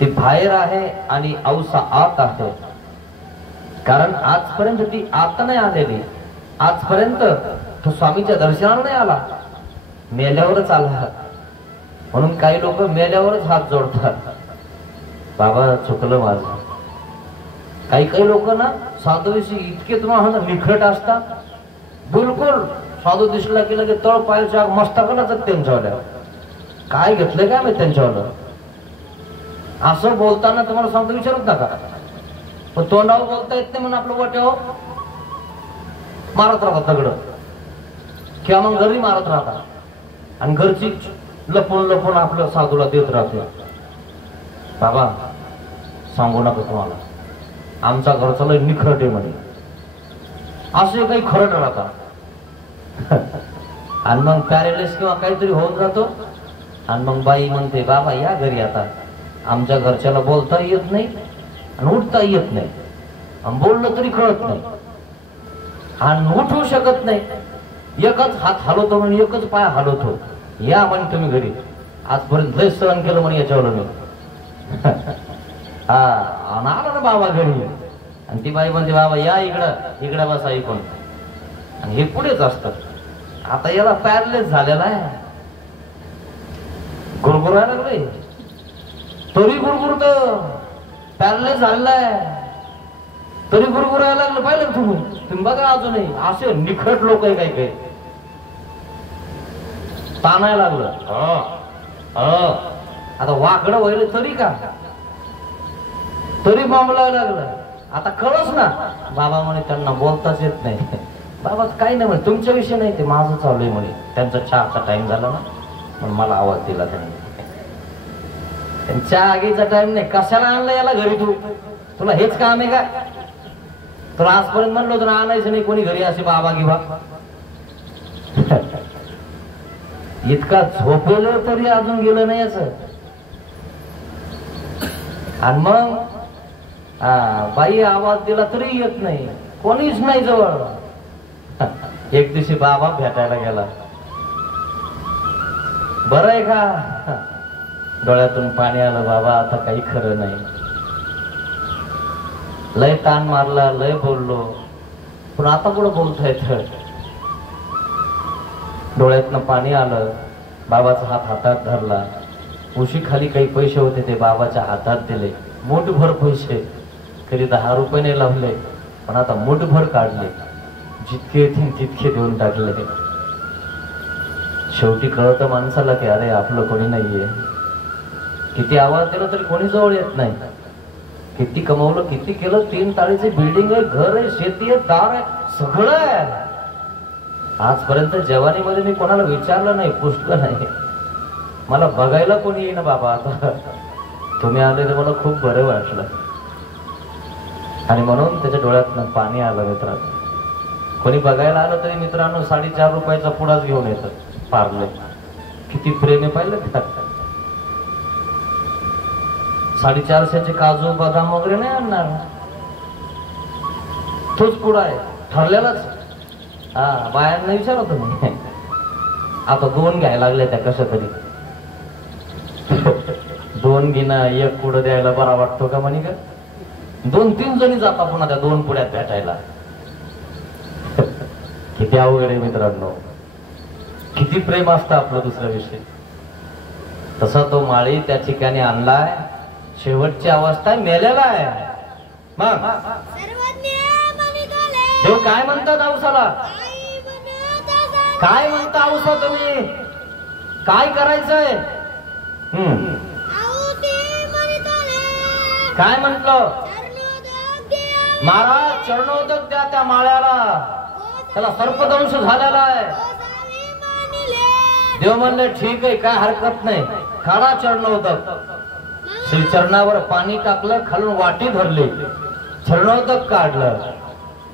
ती बाहेर आहे आणि औसा आत आहे. कारण आजपर्यंत ती आत नाही आलेली. आजपर्यंत तो स्वामीच्या दर्शनाला नाही आला, मेल्यावरच आला. म्हणून काही लोक मेल्यावरच हात जोडतात, बाबा चुकलं माझं. काही काही लोक ना साधूविषयी इतके तुम्हाला निखट असतात, बिलकुल साधू दिसला की लगे तळ पायाच्या आग मस्तकालाच त्यांच्यावाल्या. काय घेतलं काय माहिती त्यांच्यावालं. असं बोलताना तुम्हाला सांगतो विचारत नका, पण तोंडावर बोलता येत नाही म्हणून आपलं वाट्यावर मारत राहतात दगड, किंवा मग घरी मारत राहतात आणि घरची लपून लपून आपल्या साधूला देत राहते. बाबा सांगू नका तुम्हाला, आमचा घरचा लय निखरट आहे म्हणे, असे काही खरट राहतात. आणि मग पॅरेलिस किंवा काहीतरी होऊन जातो आणि मग बाई म्हणते बाबा या घरी आता. आमच्या घरच्याला बोलता येत नाही आणि उठता येत नाही, आणि बोललं तरी कळत नाही आणि उठवू शकत नाही. एकच हात हलवतो म्हणून एकच पाय हलवतो, या म्हणे तुम्ही घरी. आजपर्यंत लय सहन केलं म्हणे याच्यावर मी. हा आला ना बाबा घरी, आणि ती बाई म्हणते बाबा या इकडं, इकडं बसा ऐकून. आणि हे पुढेच असत. आता याला पॅरलेस झालेला आहे, गुरगुरायला लागले तरी गुरगुरत, पॅरलेस झालेला आहे तरी गुरगुरायला लागलं. पाहिलं तुम्ही बघा अजूनही असे निखट लोक आहे. काही काही ताणायला लागलं, आता वाकडं व्हायला तरी का, तरी बोंबलायला लागलं. आता कळच ना, बाबा म्हणे त्यांना बोलताच येत नाही. बाबा काही नाही म्हणे, तुमच्या विषय नाही, ते माझं चालू आहे म्हणे. त्यांचा चहाचा टाइम झाला ना म्हणून मला आवाज दिला त्यांनी. चहा आगीचा टाइम नाही, कशाला आणलं याला घरी, तुला हेच काम आहे का? तुला आजपर्यंत म्हणलं होतं ना आणायचं नाही कोणी घरी असे बाबा किंवा. इतका झोपेलं तरी अजून गेलं नाही असं. आणि मग बाई आवाज दिला तरी येत नाही, कोणीच नाही जवळ. एक दिवशी बाबा भेटायला गेला. बरं आहे का? डोळ्यातून पाणी आलं. बाबा आता काही खरं नाही, लय ताण मारला, लय बोललो, पण आता कुठं बोलता येत. डोळ्यातनं पाणी आलं. बाबाचा हात हातात धरला. उशी खाली काही पैसे होते ते बाबाच्या हातात दिले, मुठभर पैसे. कधी 10 रुपये नाही लावले, पण आता मुठभर काढले, जितके येतील तितके देऊन टाकले. शेवटी कळतं माणसाला की अरे आपलं कोणी नाहीये. किती आवाज दिला तरी कोणी जवळ येत नाही. किती कमवलं, किती केलं, 3 ताळीची बिल्डिंग आहे, घर आहे, शेती आहे, दार आहे, सगळं आहे. आजपर्यंत जवानीमध्ये मी कोणाला विचारलं नाही, पुसलं नाही. मला बघायला कोणी येईना बाबा. आता तुम्ही आले तर मला खूप बरं वाटलं. आणि म्हणून त्याच्या डोळ्यातनं पाणी आलं. मित्रांनो, कोणी बघायला आलं तरी मित्रांनो 4.5 रुपयाचा पुडाच घेऊन येतं. पार्ले किती प्रेम आहे पाहिलं का? 450चे काजू बदाम वगैरे नाही आणणार, तोच पुडा आहे ठरलेलाच. बायांना विचारा तुम्ही. आता 2 घ्यायला लागले त्या कशा तरी. 2 घेणं, 1 पुढं द्यायला बरा वाटतो का म्हणे का? 2-3 जणी जाता पुन्हा त्या 2 पुड्यात भेटायला. किती अवघड आहे मित्रांनो, किती प्रेम असतं आपलं दुसऱ्याविषयी. तसा तो माळी त्या ठिकाणी आणलाय. शेवटची अवस्था मेलेला आहे. मग देव काय म्हणतात औसाला? काय म्हणता औसा तुम्ही? काय करायचंय? काय म्हंटल? महाराज चरणोदक द्या त्या माळ्याला, त्याला सर्पदंश झालेला आहे. देव म्हणले ठीक आहे, काय हरकत नाही, काढा चरणोदक. श्री चरणावर पाणी टाकलं, खालून वाटी धरली, चरणोदक काढलं.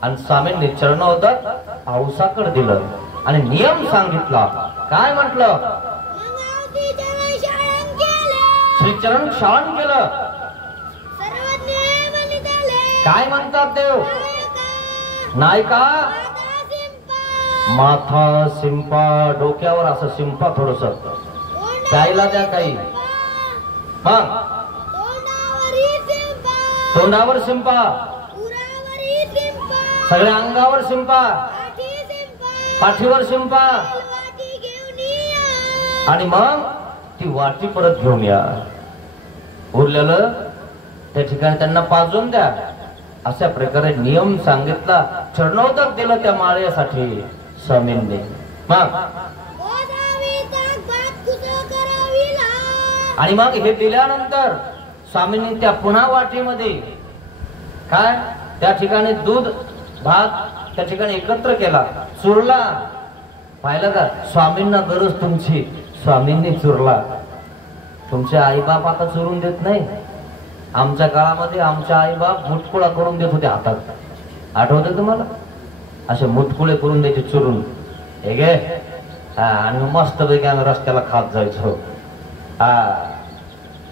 आणि स्वामींनी चरणोदक औसाकडे दिलं आणि नियम सांगितला. काय म्हटलं? श्रीचरण क्षालन केलं. काय म्हणतात देव? नायका माथा शिंपा, डोक्यावर असं शिंपा थोडस, प्यायला द्या काही. मग तोंडावर शिंपा, सगळ्या अंगावर शिंपा, पाठीवर शिंपा, आणि मग ती वाटी परत घेऊन या. उरलेलं त्या ठिकाणी त्यांना पाजून द्या. अशा प्रकारे नियम सांगितला. चरणोदक दिलं त्या माळ्यासाठी स्वामींनी. मग आणि मग हे दिल्यानंतर स्वामींनी त्या पुन्हा वाटीमध्ये काय त्या ठिकाणी दूध भात त्या ठिकाणी एकत्र केला, चुरला. पाहिलं का? स्वामींना गरज तुमची, स्वामींनी चुरला. तुमचे आईबाप आता चुरून देत नाही. आमच्या काळामध्ये आमच्या आईबाप मुटकुळा करून देत होते हातात. आठवतं तुम्हाला? असे मुटकुळे करून द्यायचे चुरून. हे गे आणि मस्त पैकी आम्ही रस्त्याला खात जायचो.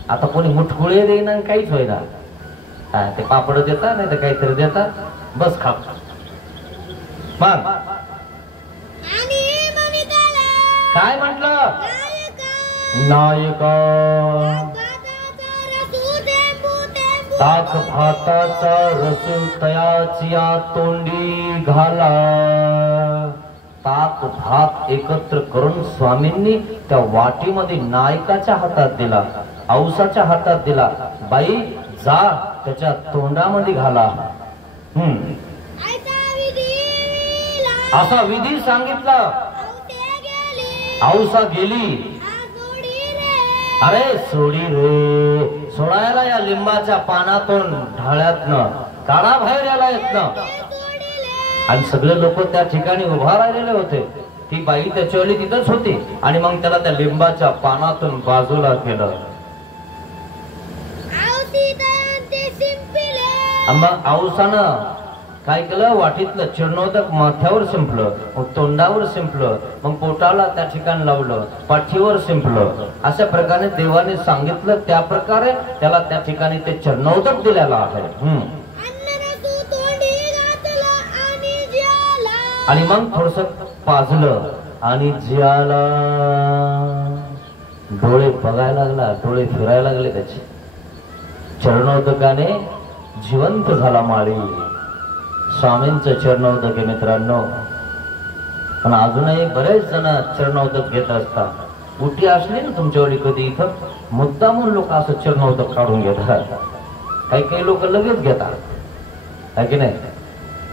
आता कोणी मुटकुळे देईना, काहीच होईना. ते पापड देतात नाही तर काहीतरी देतात, बस खात. मग काय म्हटलं? नायका ताक भाताचा रसू तयाचिया तोंडी घाला. ताक भात एकत्र करून स्वामींनी त्या वाटीमध्ये नायकाच्या हातात दिला, औसाच्या हातात दिला. बाई जा त्याच्या तोंडामध्ये घाला. असा विधी सांगितला. औसा गेली. अरे सोडी रे, सोडायला या लिंबाच्या पानातून ढाळ्यातनं काढा बाहेर याला येतनं. आणि सगळे लोक त्या ठिकाणी उभा राहिलेले होते. ती बाई त्याच्यावेळी तिथंच होती. आणि मग त्याला त्या लिंबाच्या पानातून बाजूला केलं. मग औसानं काय केलं? वाटीतलं चरणोदक माथ्यावर शिंपलं, मग तोंडावर शिंपलं, मग पोटाला त्या ठिकाणी लावलं, पाठीवर शिंपलं. अशा प्रकारे देवाने सांगितलं त्या प्रकारे त्याला त्या ठिकाणी ते चरणोदक दिलेला आहे. आणि मग थोडस पाजलं आणि जियाला डोळे बघायला लागला, डोळे फिरायला लागले त्याचे. चरणोदकाने जिवंत झाला माळी. स्वामींचं चरणोदक आहे मित्रांनो. पण अजूनही बरेच जण चरणोदक घेत असतात. उटी असली ना तुमच्यावडी कधी इथं, मुद्दामून लोक असं चरणोदक काढून घेतात. काही काही लोक लगेच घेतात, आहे की नाही?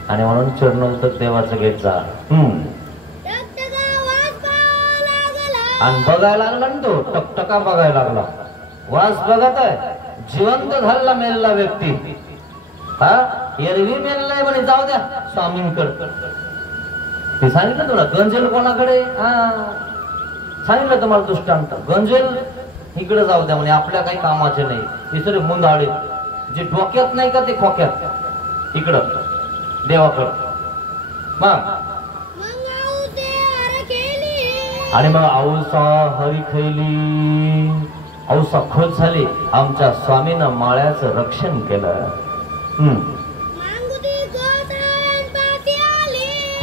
आणि म्हणून चरणोदक देवाचं घेत जा. आणि बघायला लागला ना तो, टकटका बघायला लागला. वास बघत आहे. जिवंत झालेला मेलेला व्यक्ती. एरवी मेलेला म्हणे, जाऊ द्या स्वामींकडे. ते सांगितलं तुला. गंजेल कोणाकडे? सांगितलं तुम्हाला दृष्टांत. गंजेल इकडे जाऊ द्या म्हणे, आपल्या काही कामाचे नाही. तिसरे मुंदाळे जे डोक्यात नाही का ते खोक्यात, इकडं देवाकडं. मग आणि मग औसा हरी खैली. औसा खोच झाली. आमच्या स्वामीनं माळ्याचं रक्षण केलं.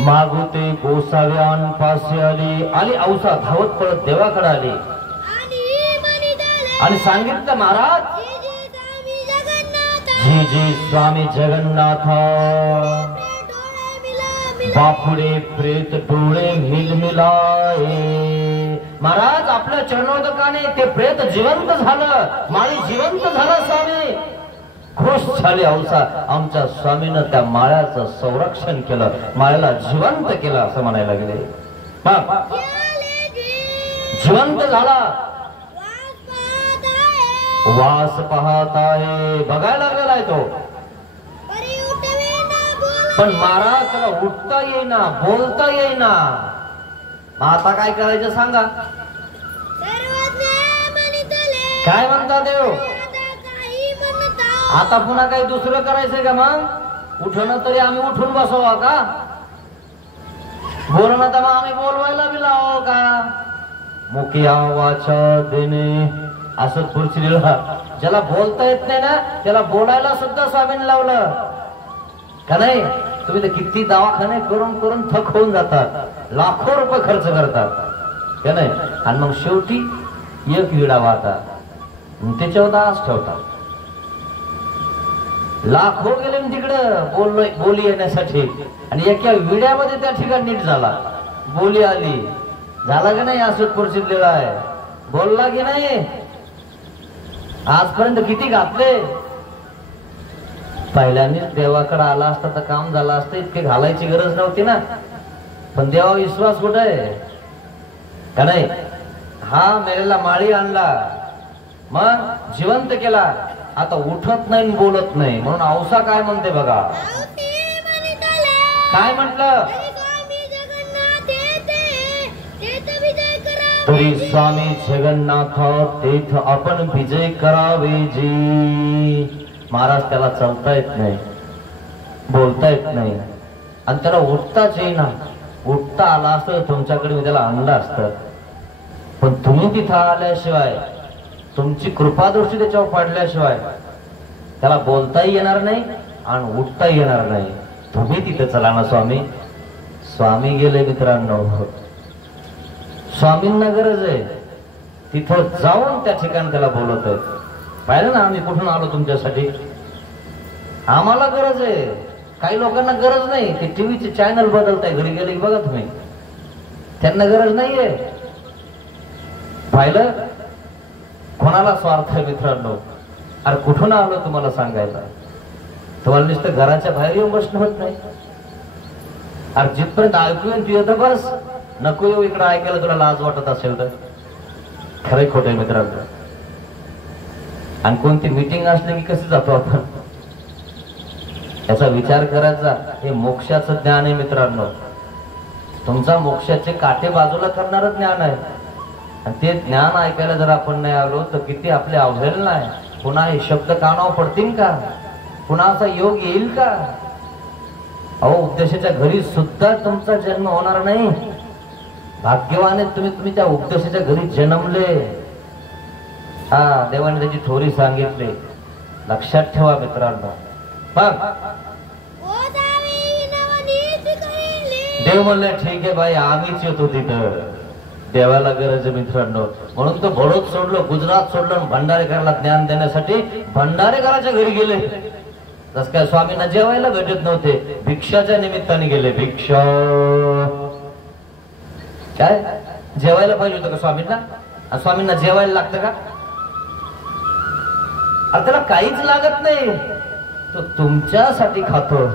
मागुते गोसाव्यान पाशी आली. आली औसा धावत पडत देवाकडे आली आणि सांगितलं, महाराज जी जी स्वामी जगन्नाथ, बापुडे प्रेत डोळे मिलमिलाए. महाराज आपल्या चरणोदकाने ते प्रेत जिवंत झालं, माळी जिवंत झाला. स्वामी खुश झाले. औसा आमच्या स्वामीनं त्या माळ्याचं संरक्षण केलं, माळ्याला जिवंत केलं असं म्हणायला गेले. जिवंत झाला. वास पाहत आहे, बघायला लागलेला आहे तो. पण महाराज त्याला उठता येईना, बोलता येईना. आता काय करायचं सांगा? काय म्हणता देव? आता पुन्हा काही दुसरं करायचंय का? मग उठणं तरी आम्ही उठून बसवा का? बोलणं तर आम्ही बोलवायला बी लावा का? मुखिया वाचा देणे असं खुर्ची ज्याला बोलता येत नाही ना त्याला बोलायला सुद्धा स्वामींनी लावलं का नाही? तुम्ही तर किती दवाखाने करून करून थक होऊन जातात, लाखो रुपये खर्च करतात का नाही? आणि मग शेवटी एक विडा वाहतात त्याच्यावर आस ठेवतात. लाखो गेले तिकडं बोली येण्यासाठी आणि एका विड्यामध्ये त्या ठिकाणी नीट झाला, बोली आली. झाला की नाही? असं खुर्चीतलेला आहे, बोलला की नाही? आजपर्यंत किती घातले. पहिल्यांदाच देवाकडे आला असता तर काम झालं असतं, इतके घालायची गरज नव्हती ना. पण देवा विश्वास कुठे आहे का नाही? हा मेलेला माळी आणला, मग जिवंत केला, आता उठत नाही बोलत नाही म्हणून औसा काय म्हणते बघा. काय म्हटलं? तरी स्वामी जगन्नाथ तेथ आपण विजय करावे जी. महाराज त्याला चालता येत नाही, बोलता येत नाही आणि त्याला उठताच येईना. उठता आला असतं तुमच्याकडे मी त्याला आणलं असतं, पण तुम्ही तिथं आल्याशिवाय, तुमची कृपादृष्टी त्याच्यावर पडल्याशिवाय त्याला बोलताही येणार नाही आणि उठताही येणार नाही. तुम्ही तिथे चला ना स्वामी. स्वामी गेले मित्रांनो, स्वामींना गरज आहे तिथं जाऊन त्या ठिकाणी त्याला बोलत आहे. पाहिलं ना आम्ही कुठून आलो तुमच्यासाठी. आम्हाला गरज आहे, काही लोकांना गरज नाही. ते टीव्हीचे चॅनल बदलताय, घरी गेले की बघा तुम्ही, त्यांना गरज नाहीये. पाहिलं कोणाला स्वार्थ आहे मित्रांनो. अरे कुठून आलो तुम्हाला सांगायला, तुम्हाला नुसतं घराच्या बाहेर येऊन बसणं होत नाही. अरे जिथपर्यंत ऐकू येईल तू येतं बस, नको येऊ इकडं ऐकायला तुला लाज वाटत असेल तर. खरंय खोट आहे मित्रांनो. आणि कोणती मीटिंग असली की कसं जातो आपण, याचा विचार करायचा. हे मोक्षाचं ज्ञान आहे मित्रांनो. तुमचा मोक्षाचे काटे बाजूला करणारं ज्ञान आहे. आणि ते ज्ञान ऐकायला जर आपण नाही आलो तर किती आपले अवहेलना आहे. पुन्हा हे शब्द कानावर पडतील का? पुन्हा असा योग येईल का? अहो उपदेशाच्या घरी सुद्धा तुमचा जन्म होणार नाही. भाग्यवान आहे तुम्ही त्या उपदेशाच्या घरी जन्मले. हा देवाने त्याची थोरी सांगितली, लक्षात ठेवा मित्रांनो. देव म्हणले ठीक आहे बाई आम्हीच येतो तिथं. देवाला गरज आहे मित्रांनो, म्हणून तो बडोद सोडलं, गुजरात सोडलं, भंडारेकरला ज्ञान देण्यासाठी भंडारेकराच्या घरी गेले. जस काय स्वामींना जेवायला भेटत नव्हते, भिक्षाच्या निमित्ताने गेले. भिक्षा काय जेवायला पाहिजे होतं का स्वामींना? स्वामींना जेवायला लागतं का? अरे त्याला काहीच लागत नाही, तो तुमच्यासाठी खातो,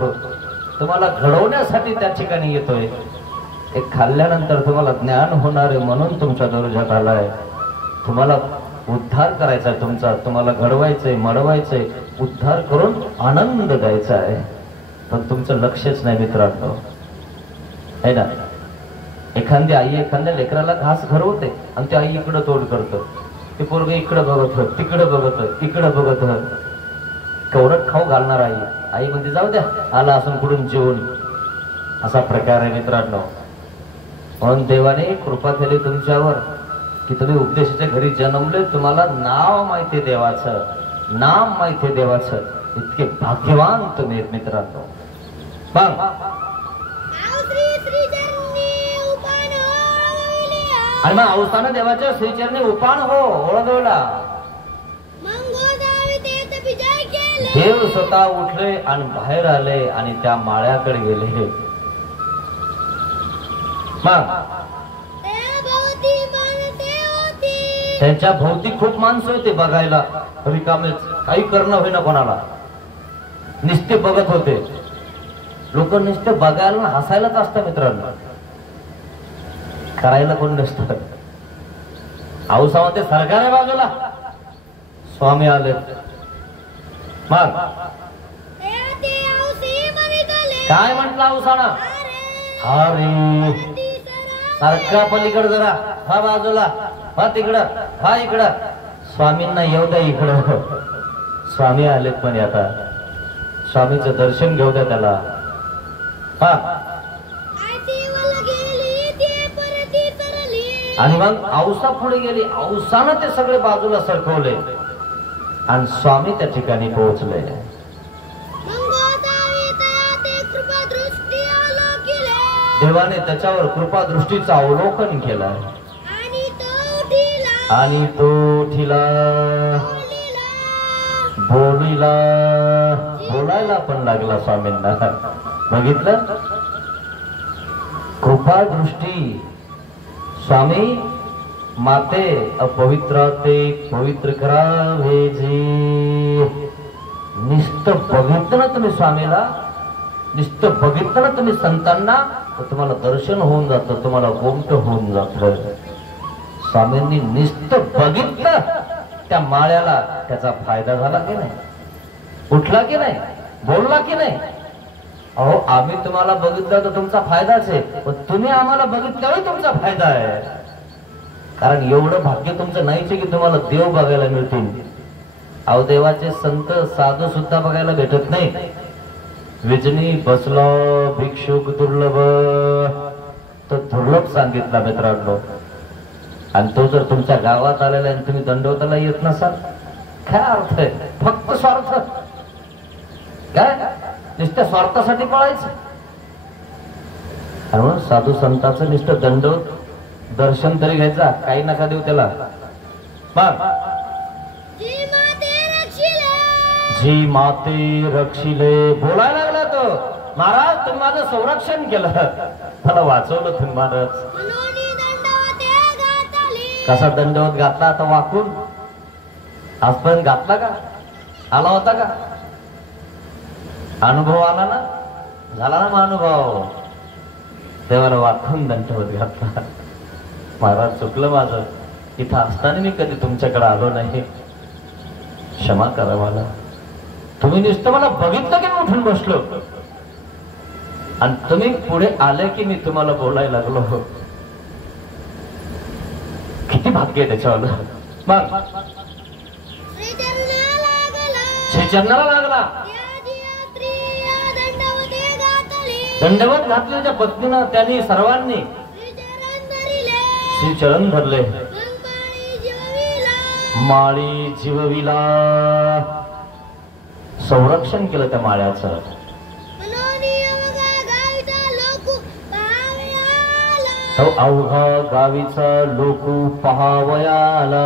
तुम्हाला घडवण्यासाठी त्या ठिकाणी येतोय. एक खाल्ल्यानंतर तुम्हाला ज्ञान होणार आहे म्हणून तुमच्या दर्जात आलाय. तुम्हाला उद्धार करायचा आहे तुमचा, तुम्हाला घडवायचंय, मडवायचंय, उद्धार करून आनंद द्यायचा आहे. पण तुमचं लक्षच नाही मित्रांनो, है ना. एखादी आई एखाद्या लेकराला घास घरवते आणि ती आई इकडं तोड करतं, ते पोरग इकडं बघत, तिकडं बघत, इकडं बघत. केवढं खाऊ घालणार आई? आई म्हणते जाऊ द्या, आला असून कुठून जेवून. असा प्रकार आहे मित्रांनो. म्हणून देवाने कृपा केली तुमच्यावर की तुम्ही उपदेशाच्या घरी जन्मले. तुम्हाला नाव माहिती देवाचं, नाम माहिती देवाचं. इतके भाग्यवान तुम्ही मित्रांनो. मग आणि मग अवसानं देवाच्या श्रीचरणी उपान हो ओळखवला. देव स्वतः उठले आणि बाहेर आले आणि त्या माळ्याकडे गेले. मग त्यांच्या भोवती खूप माणसं होते बघायला, रिकामेच, काही करणं होईना कोणाला, नुसते बघत होते. लोक नुसते बघायला हसायलाच असतं मित्रांनो, करायला कोण नसतं. औसामध्ये सरकार आहे बाजूला, स्वामी आले. मग काय म्हटलं औसाना? अरे सारखा पलीकडे जरा, हा बाजूला, हा तिकडं, हा इकडं. स्वामींना येऊ द्या इकडं. स्वामी आलेत पण आता. स्वामीचं दर्शन घेऊ द्या त्याला. हा, आणि मग औसा पुढे गेली. औसानं ते सगळे बाजूला सरकवले आणि स्वामी त्या ठिकाणी पोहोचले. देवाने त्याच्यावर कृपा दृष्टीचं अवलोकन केलं आणि तो उठिला, बोलायला पण लागला स्वामींना. बघितलं, कृपा दृष्टी. स्वामी माते अपवित्र ते पवित्र करावे जे. नुसतं बघितलं ना तुम्ही स्वामीला, नुसतं बघितलं ना तुम्ही संतांना, तर तुम्हाला दर्शन होऊन जातं, तुम्हाला गोमट होऊन जातं. स्वामींनी नुसतं बघितलं त्या माळ्याला, त्याचा फायदा झाला की नाही? उठला की नाही? बोलला की नाही? अहो, आम्ही तुम्हाला बघितलं तर तुमचा फायदाच आहे, पण तुम्ही आम्हाला बघितल्यावर तुमचा फायदा आहे. कारण एवढं भाग्य तुमचं नाहीच की तुम्हाला देव बघायला मिळतील. अहो, देवाचे संत साधू सुद्धा बघायला भेटत नाही. विजनी बसलो भिक्षुक दुर्लभ, तो दुर्लभ सांगितला मित्रांनो. आणि तो जर तुमच्या गावात आलेला आणि तुम्ही दंडवताला येत नसाल, काय अर्थ आहे? फक्त स्वार्थ. काय नुसत्या स्वार्थासाठी पळायचं? म्हणून साधू संतांचं नुसतं दंडवत दर्शन तरी घ्यायचा, काही नका देऊ त्याला. जी माते रक्षिले. बोलायला लागला तो, महाराज तुम्ही माझं संरक्षण केलं, मला वाचवलं तुम्ही महाराज. कसा दंडवत घातला आता वाकून? आजपर्यंत घातला का? आला होता का? अनुभव आला ना? झाला ना मग अनुभव? देवाला वाकून दंडवत घातला. महाराज चुकलं माझं, इथं असताना मी कधी तुमच्याकडे आलो नाही, क्षमा करा मला. तुम्ही नुसतं मला बघितलं की मी उठून बसलो, आणि तुम्ही पुढे आले की मी तुम्हाला बोलायला लागलो. किती भाग्य आहे त्याच्यावर. मग श्रीचरणाला लागला, दंडवत घातले त्या पत्नीनं, त्यांनी सर्वांनी श्रीचरण धरले. माळी जीवविला, संरक्षण केलं त्या माळ्याचं. तो अवघा गावीचा लोक पहावयाला.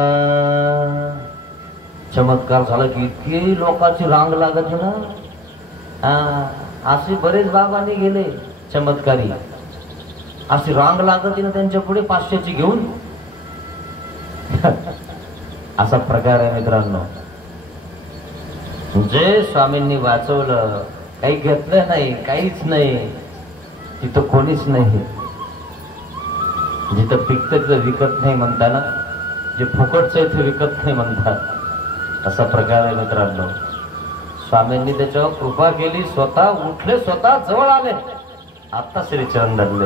चमत्कार झाला की इतकी लोकांची रांग लागत ना. असे बरेच बाबांनी गेले चमत्कारी, अशी रांग लागत ना त्यांच्या पुढे 500ची घेऊन. असा प्रकार आहे मित्रांनो. जे स्वामींनी वाचवलं, काही घेतलं नाही, काहीच नाही, तिथं कोणीच नाही. जिथं पिकत तिथं विकत नाही म्हणता ना, जे फुकटचं आहे ते विकत नाही म्हणतात. असा प्रकार आहे मित्रांनो. स्वामींनी त्याच्यावर कृपा केली, स्वतः उठले, स्वतः जवळ आले, आता श्रीचरण धरले.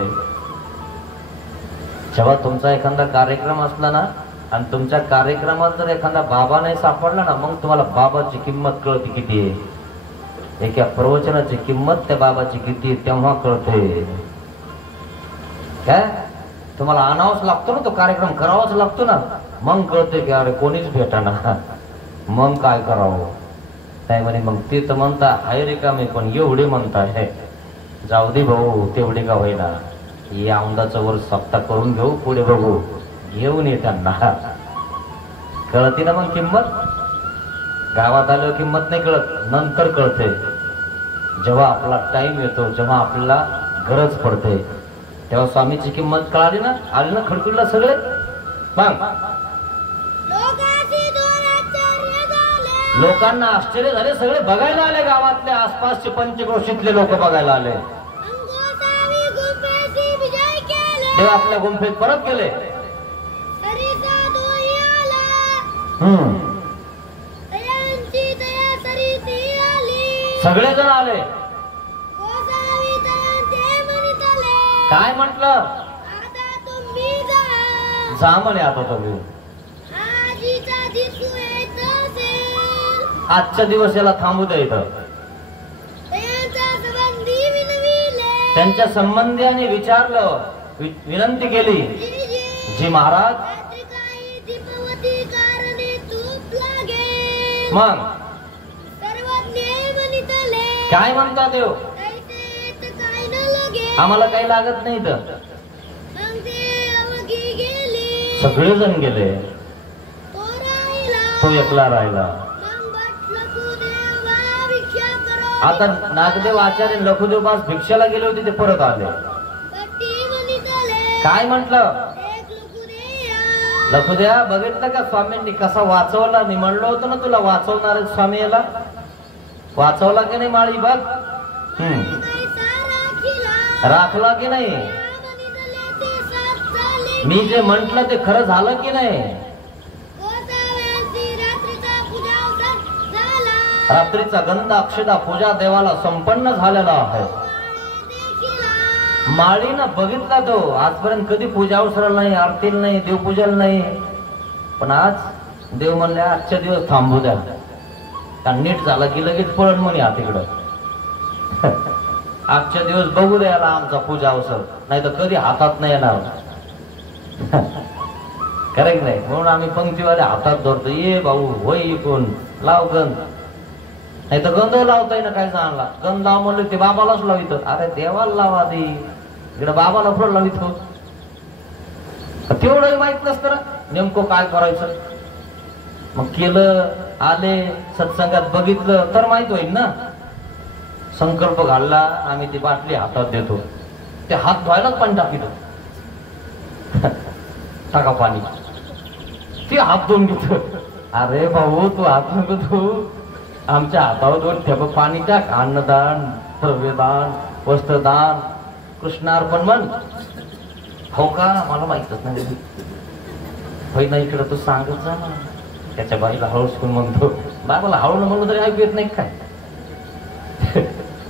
जेव्हा तुमचा एखादा कार्यक्रम असला ना, आणि तुमच्या कार्यक्रमात जर एखादा बाबा नाही सापडला ना, मग तुम्हाला बाबाची किंमत कळते किती आहे. एका प्रवचनाची किंमत त्या बाबाची किती आहे तेव्हा कळते. काय तुम्हाला आणावंच लागतो ना, तो कार्यक्रम करावाच लागतो ना, मग कळते की अरे कोणीच भेटाना, मग काय करावं. नाही म्हणे मग ते तर म्हणता हाय रिकामे, पण एवढे म्हणताय, जाऊ दे भाऊ तेवढे का होईना, या औंदाचं वर सप्ताह करून घेऊ, पुढे बघू, घेऊन ये त्यांना. कळते ना मग किंमत. गावात आल्यावर किंमत नाही कळत, नंतर कळते. जेव्हा आपला टाइम येतो, जेव्हा आपल्याला गरज पडते, तेव्हा स्वामीची किंमत कळाली ना. आली ना खडकुडला सगळे. मग लोकांना आश्चर्य झाले, सगळे बघायला आले, गावातले आसपासचे पंचक्रोशीतले लोक बघायला आले. तेव्हा आपल्या गुंफेत परत गेले. सगळेजण आले. काय म्हटलं? जा म्हणे आता तुम्ही. आजच्या दिवस याला थांबू द्या इथं. त्यांच्या संबंधियांनी विचारलं, विनंती केली, जी महाराज मग काय म्हणता देव, आम्हाला काही लागत नाही तर सगळेजण गेले, तो एकला राहिला. आता नागदेव आचार्य लखुदेव बास भिक्षाला गेले होते, ते परत आले. काय म्हटलं, लखुद्या बघितलं का स्वामींनी कसा वाचवला. मी म्हणलो होतो ना तुला वाचवणार स्वामी, याला वाचवला की नाही माळी बघ. राखला की नाही, मी जे म्हंटल ते खरं झालं की नाही. रात्रीचा गंध अक्षदा पूजा देवाला संपन्न झालेला आहे. माळीनं बघितला तो आजपर्यंत कधी पूजा अवसराला नाही, आरतीला नाही, देवपूजाला नाही. पण आज देव म्हणले आजच्या दिवस थांबू द्या, कारण नीट झाला की लगेच पळण म्हणे हा तिकडं. आजच्या दिवस बघू द्यायला आमचा पूजा अवसर, नाही तर कधी हातात नाही येणार. करेक्ट नाही, म्हणून आम्ही पंक्तीवाले हातात धरतो. ये भाऊ होय इकून लाव गंध, नाही तर गंध लावताय ना. काय सांगला गंध लाव म्हणलं ते बाबालाच लावित. अरे देवाला लावा दे, इकडे बाबाला फळ लावित. तेवढंही माहित नसतं नेमकं काय करायचं. मग केलं, आले सत्संगात बघितलं तर माहित होईल ना. संकल्प घालला, आम्ही ती बाटली हातात देतो, ते हात धुवायलाच पाणी टाकीतो. टाका पाणी, ते हात धुवून घेतो. अरे भाऊ तू हात नको धुवू, आमच्या हातावर दोन ठेप पाणी टाक. अन्नदान, द्रव्यदान, वस्त्रदान, कृष्णार्पण म्हण. हो का, मला माहितच नाही. होई ना, इकडं तू सांगत जा ना. त्याच्या बाईला हळूच म्हणतो, बाबाला हळू न म्हणलं तरी ऐकू येत नाही काय.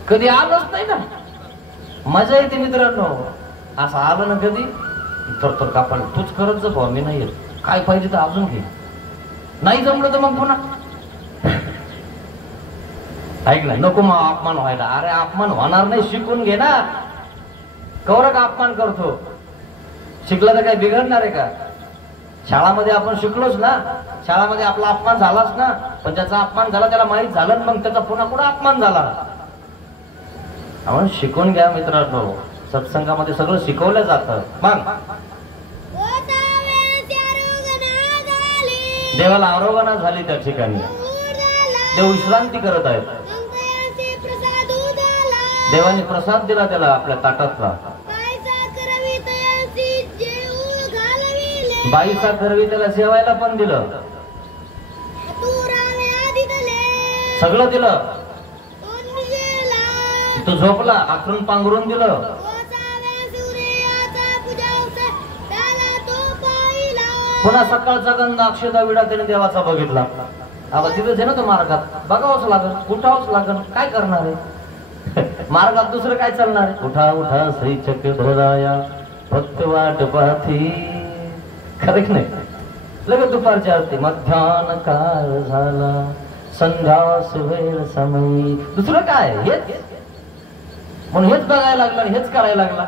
कधी आलंच नाही ना, मजा येते मित्रांनो. असं आलं ना कधी तर कापायला तूच करत जा भाऊ, मी नाही येत. काय पाहिजे तर अजून घे, नाही जमलं तर मग पुन्हा ऐक नाही. नको मग अपमान व्हायला. अरे अपमान होणार नाही, शिकून घे ना. कौरक अपमान करतो, शिकला तर काय बिघडणार आहे का. शाळामध्ये आपण शिकलोच ना, शाळामध्ये आपला अपमान झालाच ना. पण ज्याचा अपमान झाला त्याला माहित झालं, मग त्याचा पुन्हा पुन्हा अपमान झाला. आपण शिकून घ्या मित्रांनो, सत्संगामध्ये सगळं शिकवलं जातं. मग देवाला आरोगणा झाली त्या ठिकाणी, देव विश्रांती करत आहेत. देवाने प्रसाद दिला त्याला आपल्या ताटातला. बाईचा करवी त्याला जेवायला पण दिलं, सगळं दिलं. तो झोपला, आखरून पांघरून दिलं. पुन्हा सकाळचा गंध अक्षदा विडा त्याने देवाचा बघितला. आता तिथेच आहे ना तो मार्गात, बघावंच लागल, उठावंच लागल. काय करणार आहे मार्गात, दुसरं काय चालणार आहे. उठा उठा श्री चक्रधराया भक्त वाट पाथी. खरं की नाही. लगेच दुपारची आरती, मध्यान काळ झाला, संध्या सुवेळ समयी. दुसरं काय हेच, म्हणून हेच बघायला लागला, हेच करायला लागला.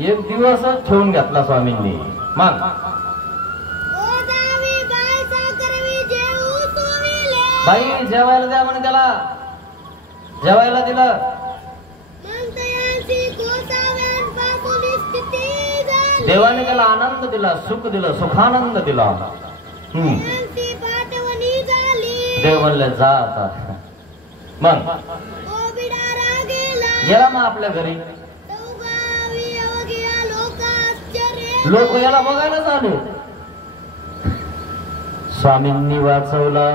एक दिवसच ठेवून घेतला स्वामींनी. मग बाई जेवायला द्या म्हणे, त्याला जेवायला दिलं. देवाने त्याला आनंद दिला, सुख दिलं, सुखानंद दिला. देव म्हणले जा आता. मग गेला मग आपल्या घरी. लोक याला बघायला झाले. स्वामींनी वाचवला.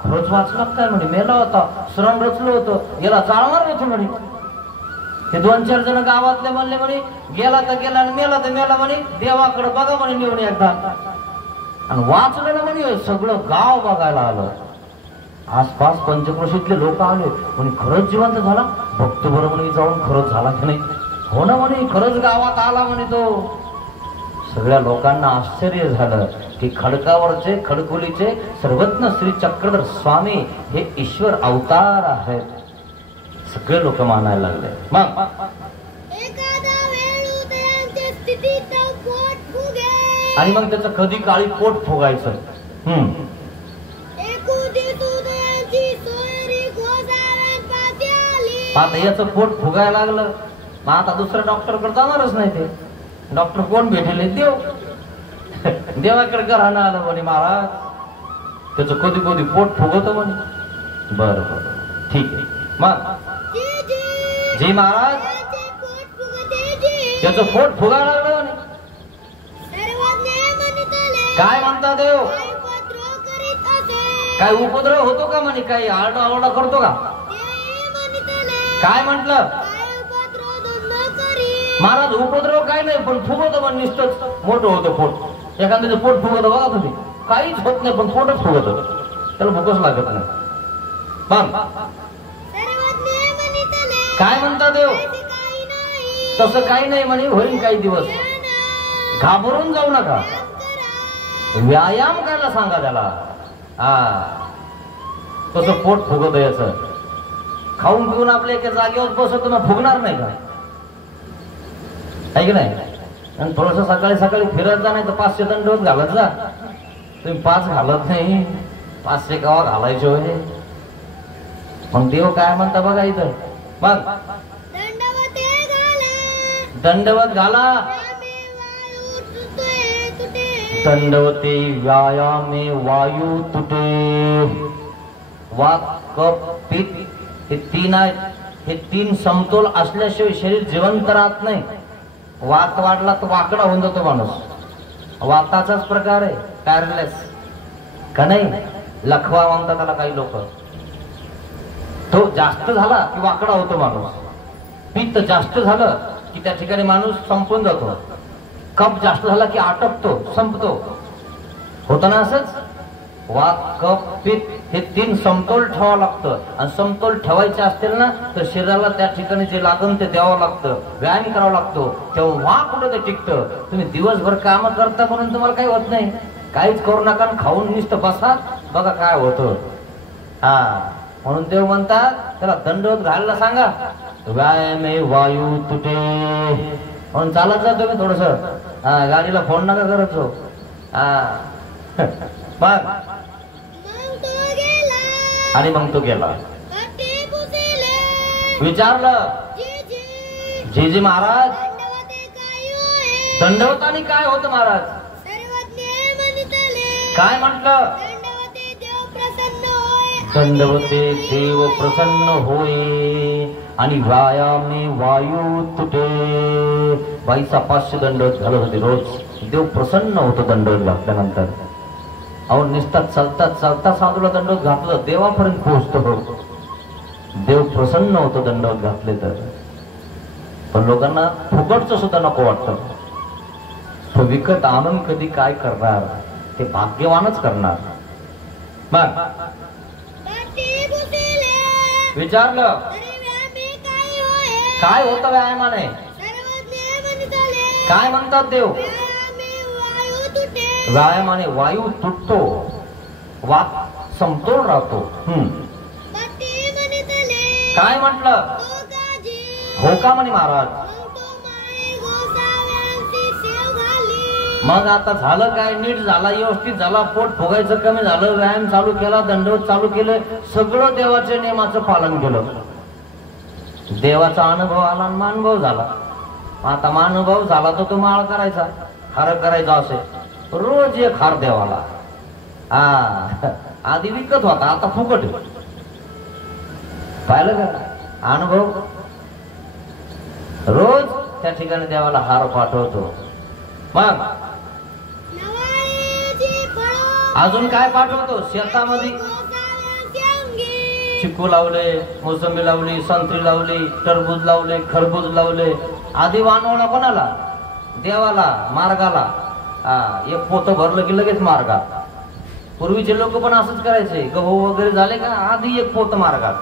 खरंच वाचला काय म्हणे, मेला होता, शरण रचलं होतं, याला चालणार होतं म्हणे. हे 2-4 जण गावातले म्हणले म्हणे, गेला तर गेला आणि मेला तर मेला म्हणे, देवाकडे बघा म्हणे निवड एकदा. आणि वाचलं ना म्हणे, सगळं गाव बघायला आलं. आसपास पंचक्रोशीतले लोक आले म्हणे, खरंच जिवंत झाला. भक्त बरं म्हणे जाऊन, खरंच झाला की नाही. हो ना म्हणे, खरंच गावात आला म्हणे तो. सगळ्या लोकांना आश्चर्य झालं की खडकावरचे, खडकुलीचे सर्वज्ञ श्री चक्रधर स्वामी हे ईश्वर अवतार आहेत. सगळे लोक मानायला लागले. मग आणि मग त्याचं कधी काळी पोट फुगायचं. आता याचं पोट फुगायला लागलं, मग आता दुसऱ्या डॉक्टरकडे जाणारच नाही. ते डॉक्टर कोण भेटेल? देव. देवाकडे घराणं आलं म्हणे महाराज, त्याचं कधी कधी पोट फुगत म्हणे. बरं बरं ठीक आहे. मग जी महाराज त्याचं पोट फुगायला लागलं म्हणे. काय म्हणता देव? काय उपद्रव होतो का म्हणे? काही आरडाओरडा करतो का? काय म्हटलं महाराज? उपद्रव काय नाही, पण फुगवतो म्हणे, नुसतंच मोठं होतं पोट. एखाद्याचं पोट फुगवतं बघा तुम्ही, काहीच होत नाही पण पोटच फुगवतं, त्याला भूकच लागत नाही. पण काय म्हणता देव? तसं काही नाही म्हणे, होईल काही दिवस. घाबरून जाऊ नका, व्यायाम करायला सांगा त्याला. तसं पोट फुगत याचं. खाऊन पिऊन आपल्या एका जागेवर बसत मग फुगणार नाही का? आहे की नाही? आणि थोडस सकाळी सकाळी फिरत जा, नाही तर 500 दंडवत घालत जा. तुम्ही 5 घालत नाही, 500 गावा घालायचे होय. मग देव काय म्हणता बघा इथं. मग दंडवत घाला. दंडवते व्यायामे वायू तुटे. वाक कप पित्त हे 3 आहेत. हे 3 समतोल असल्याशिवाय शरीर जिवंत राहत नाही. वात वाढला तर वाकडा होऊन जातो माणूस. वाताचाच प्रकार आहे, पॅरलेस का नाही? लखवा म्हणतात त्याला काही लोक. तो जास्त झाला की वाकडा होतो माणूस. पित्त जास्त झालं की त्या ठिकाणी माणूस संपून जातो. कप जास्त झाला की आटपतो, संपतो. होतं ना असंच? वात कप पित्त हे 3 समतोल ठेवावं लागतं. आणि समतोल ठेवायचे असतील ना तर शरीराला त्या ठिकाणी जे लागन ते द्यावं लागतं, व्यायाम करावा लागतो. तेव्हा कुठं ते टिकतं. तुम्ही दिवसभर काम करता म्हणून तुम्हाला काही होत नाही. काहीच करू नका, खाऊन नुसतं बसा, बघा काय होतं. म्हणून देव म्हणतात त्याला दंडवत घालायला सांगा. व्यायामे वायू तुटे. म्हणून चालत जा तुम्ही थोडस. गाडीला फोन नका करत जाऊ. मग आणि मग तो गेला. विचारलं जी महाराज, दंडवतानी काय होतं महाराज? काय म्हटलं? दंडवते देव प्रसन्न होय आणि व्यायामे वायू तुटे. बाईचा 500 दंडवत घालत होते रोज. देव प्रसन्न होतो दंडवत घातल्यानंतर. अहो निसतात चालतात चालता साधूला दंडवत घातलं देवापर्यंत पोहोचतो. देव प्रसन्न होतो दंडवत घातले तर. पण लोकांना फुकटचं सुद्धा नको वाटतं. तो विकत आणून कधी काय करणार? ते भाग्यवानच करणार. मग विचारलं काय होतं व्यायामाने? काय म्हणतात देव? व्यायामाने वायू तुटतो, वात समतोल राहतो. काय म्हटलं? हो का म्हणे महाराज. मग आता झालं काय? नीट झाला, व्यवस्थित झाला. पोट फुगायचं कमी झालं, व्यायाम चालू केला, दंडवत चालू केलं, सगळं देवाच्या नियमाचं पालन केलं. देवाचा अनुभव आला आणि मानुभव झाला. आता मानुभव झाला तर तो माळ करायचा, हार करायचा असे रोज एक हार देवाला. आधी विकत होता, आता फुकट. पाहिलं का अनुभव? रोज त्या ठिकाणी देवाला हार पाठवतो. मग अजून काय पाठवतो? शेतामध्ये चिकू लावले, मोसंबी लावली, संत्री लावली, टरबूज लावले, खरबूज लावले. आधी वानवला कोणाला? देवाला, मार्गाला. एक पोतं भरलं की लगेच मार्गात. पूर्वीचे लोक पण असंच करायचे. गहू वगैरे झाले का आधी एक पोत मार्गात.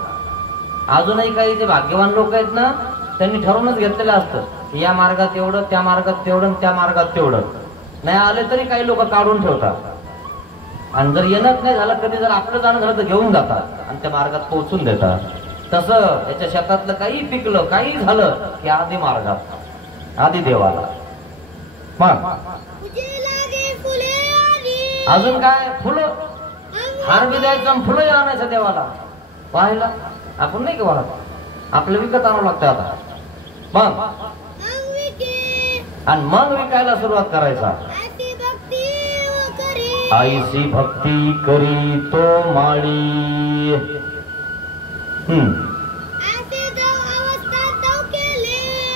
अजूनही काही जे भाग्यवान लोक आहेत ना त्यांनी ठरवूनच घेतलेलं असतं या मार्गात एवढं, त्या मार्गात तेवढं, त्या मार्गात तेवढं. नाही आले तरी काही लोक काढून ठेवतात. आणि जर येणंच नाही झालं कधी, जर आपलं जाणं झालं तर घेऊन जातात आणि त्या मार्गात पोहोचून देतात. तसं याच्या शेतातलं काही पिकलं, काही झालं की आधी मार्गात, आधी देवाला. मग अजून काय फुलं, हार बी द्यायचं आणि फुलंही आणायचं देवाला. पाहायला आपण नाही का वाहत, आपलं विकत आणावं लागतं आता. मग आणि मग विकायला सुरुवात करायचा. आईसी भक्ती करी तो माळी.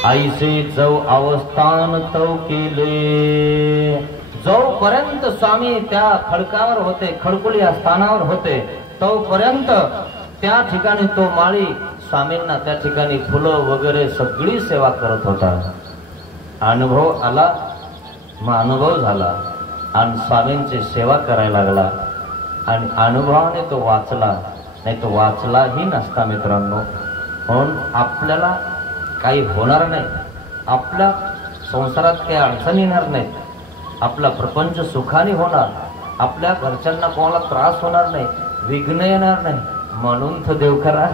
आईसे जव अवस्थान तव केले. जोपर्यंत स्वामी त्या खडकावर होते, खडकुली या स्थानावर होते, तोपर्यंत त्या ठिकाणी तो माळी स्वामींना त्या ठिकाणी फुलं वगैरे सगळी सेवा करत होता. अनुभव आला, मग अनुभव झाला आणि स्वामींची सेवा करायला लागला आणि अनुभवाने तो वाचला, नाही तो वाचलाही नसता मित्रांनो. म्हणून आपल्याला काही होणार नाही, आपल्या संसारात काही अडचणी येणार नाहीत, आपला प्रपंच सुखाने होणार, आपल्या घरच्यांना कोणाला त्रास होणार नाही, विघ्न येणार नाही. म्हणून तर देव करा.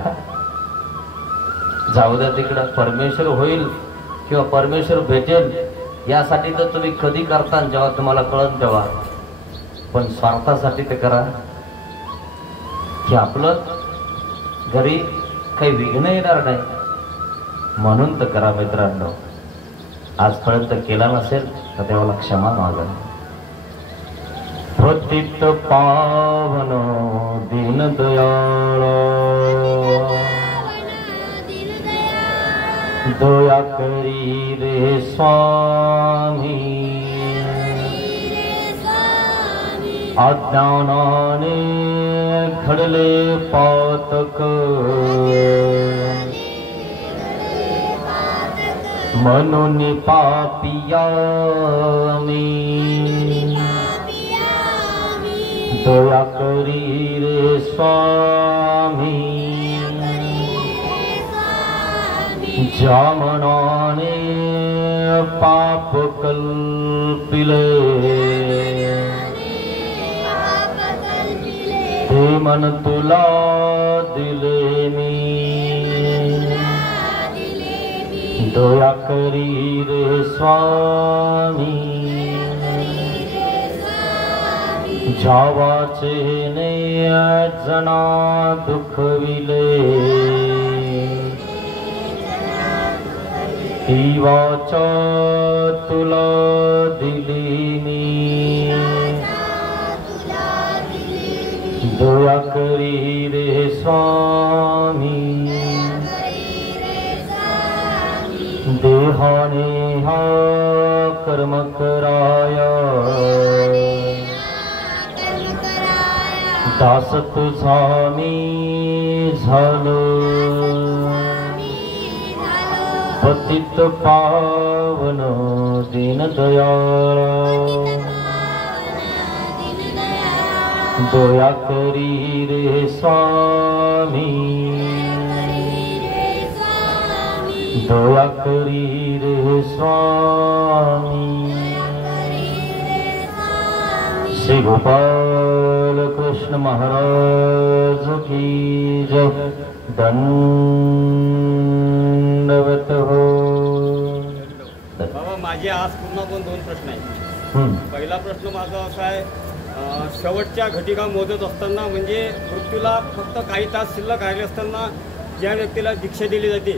जाऊ द्या तिकडं, परमेश्वर होईल किंवा परमेश्वर भेटेल यासाठी तर तुम्ही कधी करता, जेव्हा तुम्हाला कळत तेव्हा. पण स्वार्थासाठी ते करा की आपलं घरी काही विघ्न येणार नाही, म्हणून तर करा मित्रांनो. आजपर्यंत केला नसेल तर देवाला क्षमा मागा. पतित पावन दीनदयाळ दया करी रे स्वामी. अज्ञानाने घडले पातक म्हणून पापिया मी. दया करी रे स्वामी. ज्या मनाने पाप कल्पिले ते मन तुला दिले मी. दया करी रे स्वामी. जावाचे ने जना दुखविले ती वाचा तुला दिली मी. दया करी रे स्वामी. देहाने हा कर्म कराया दास तुझा मी झालो. पतित पावन दीनदयाळ दया करी रे स्वामी. दया करी रे स्वामी. श्री गोपाल कृष्ण महाराज की जय. दंडवत हो. बाबा माझे आज पुन्हा पण 2 प्रश्न आहेत. पहिला प्रश्न माझा असा आहे, शेवटच्या घटिका मोजत असताना म्हणजे मृत्यूला फक्त काही तास शिल्लक राहिले असताना ज्या व्यक्तीला दीक्षा दिली जाते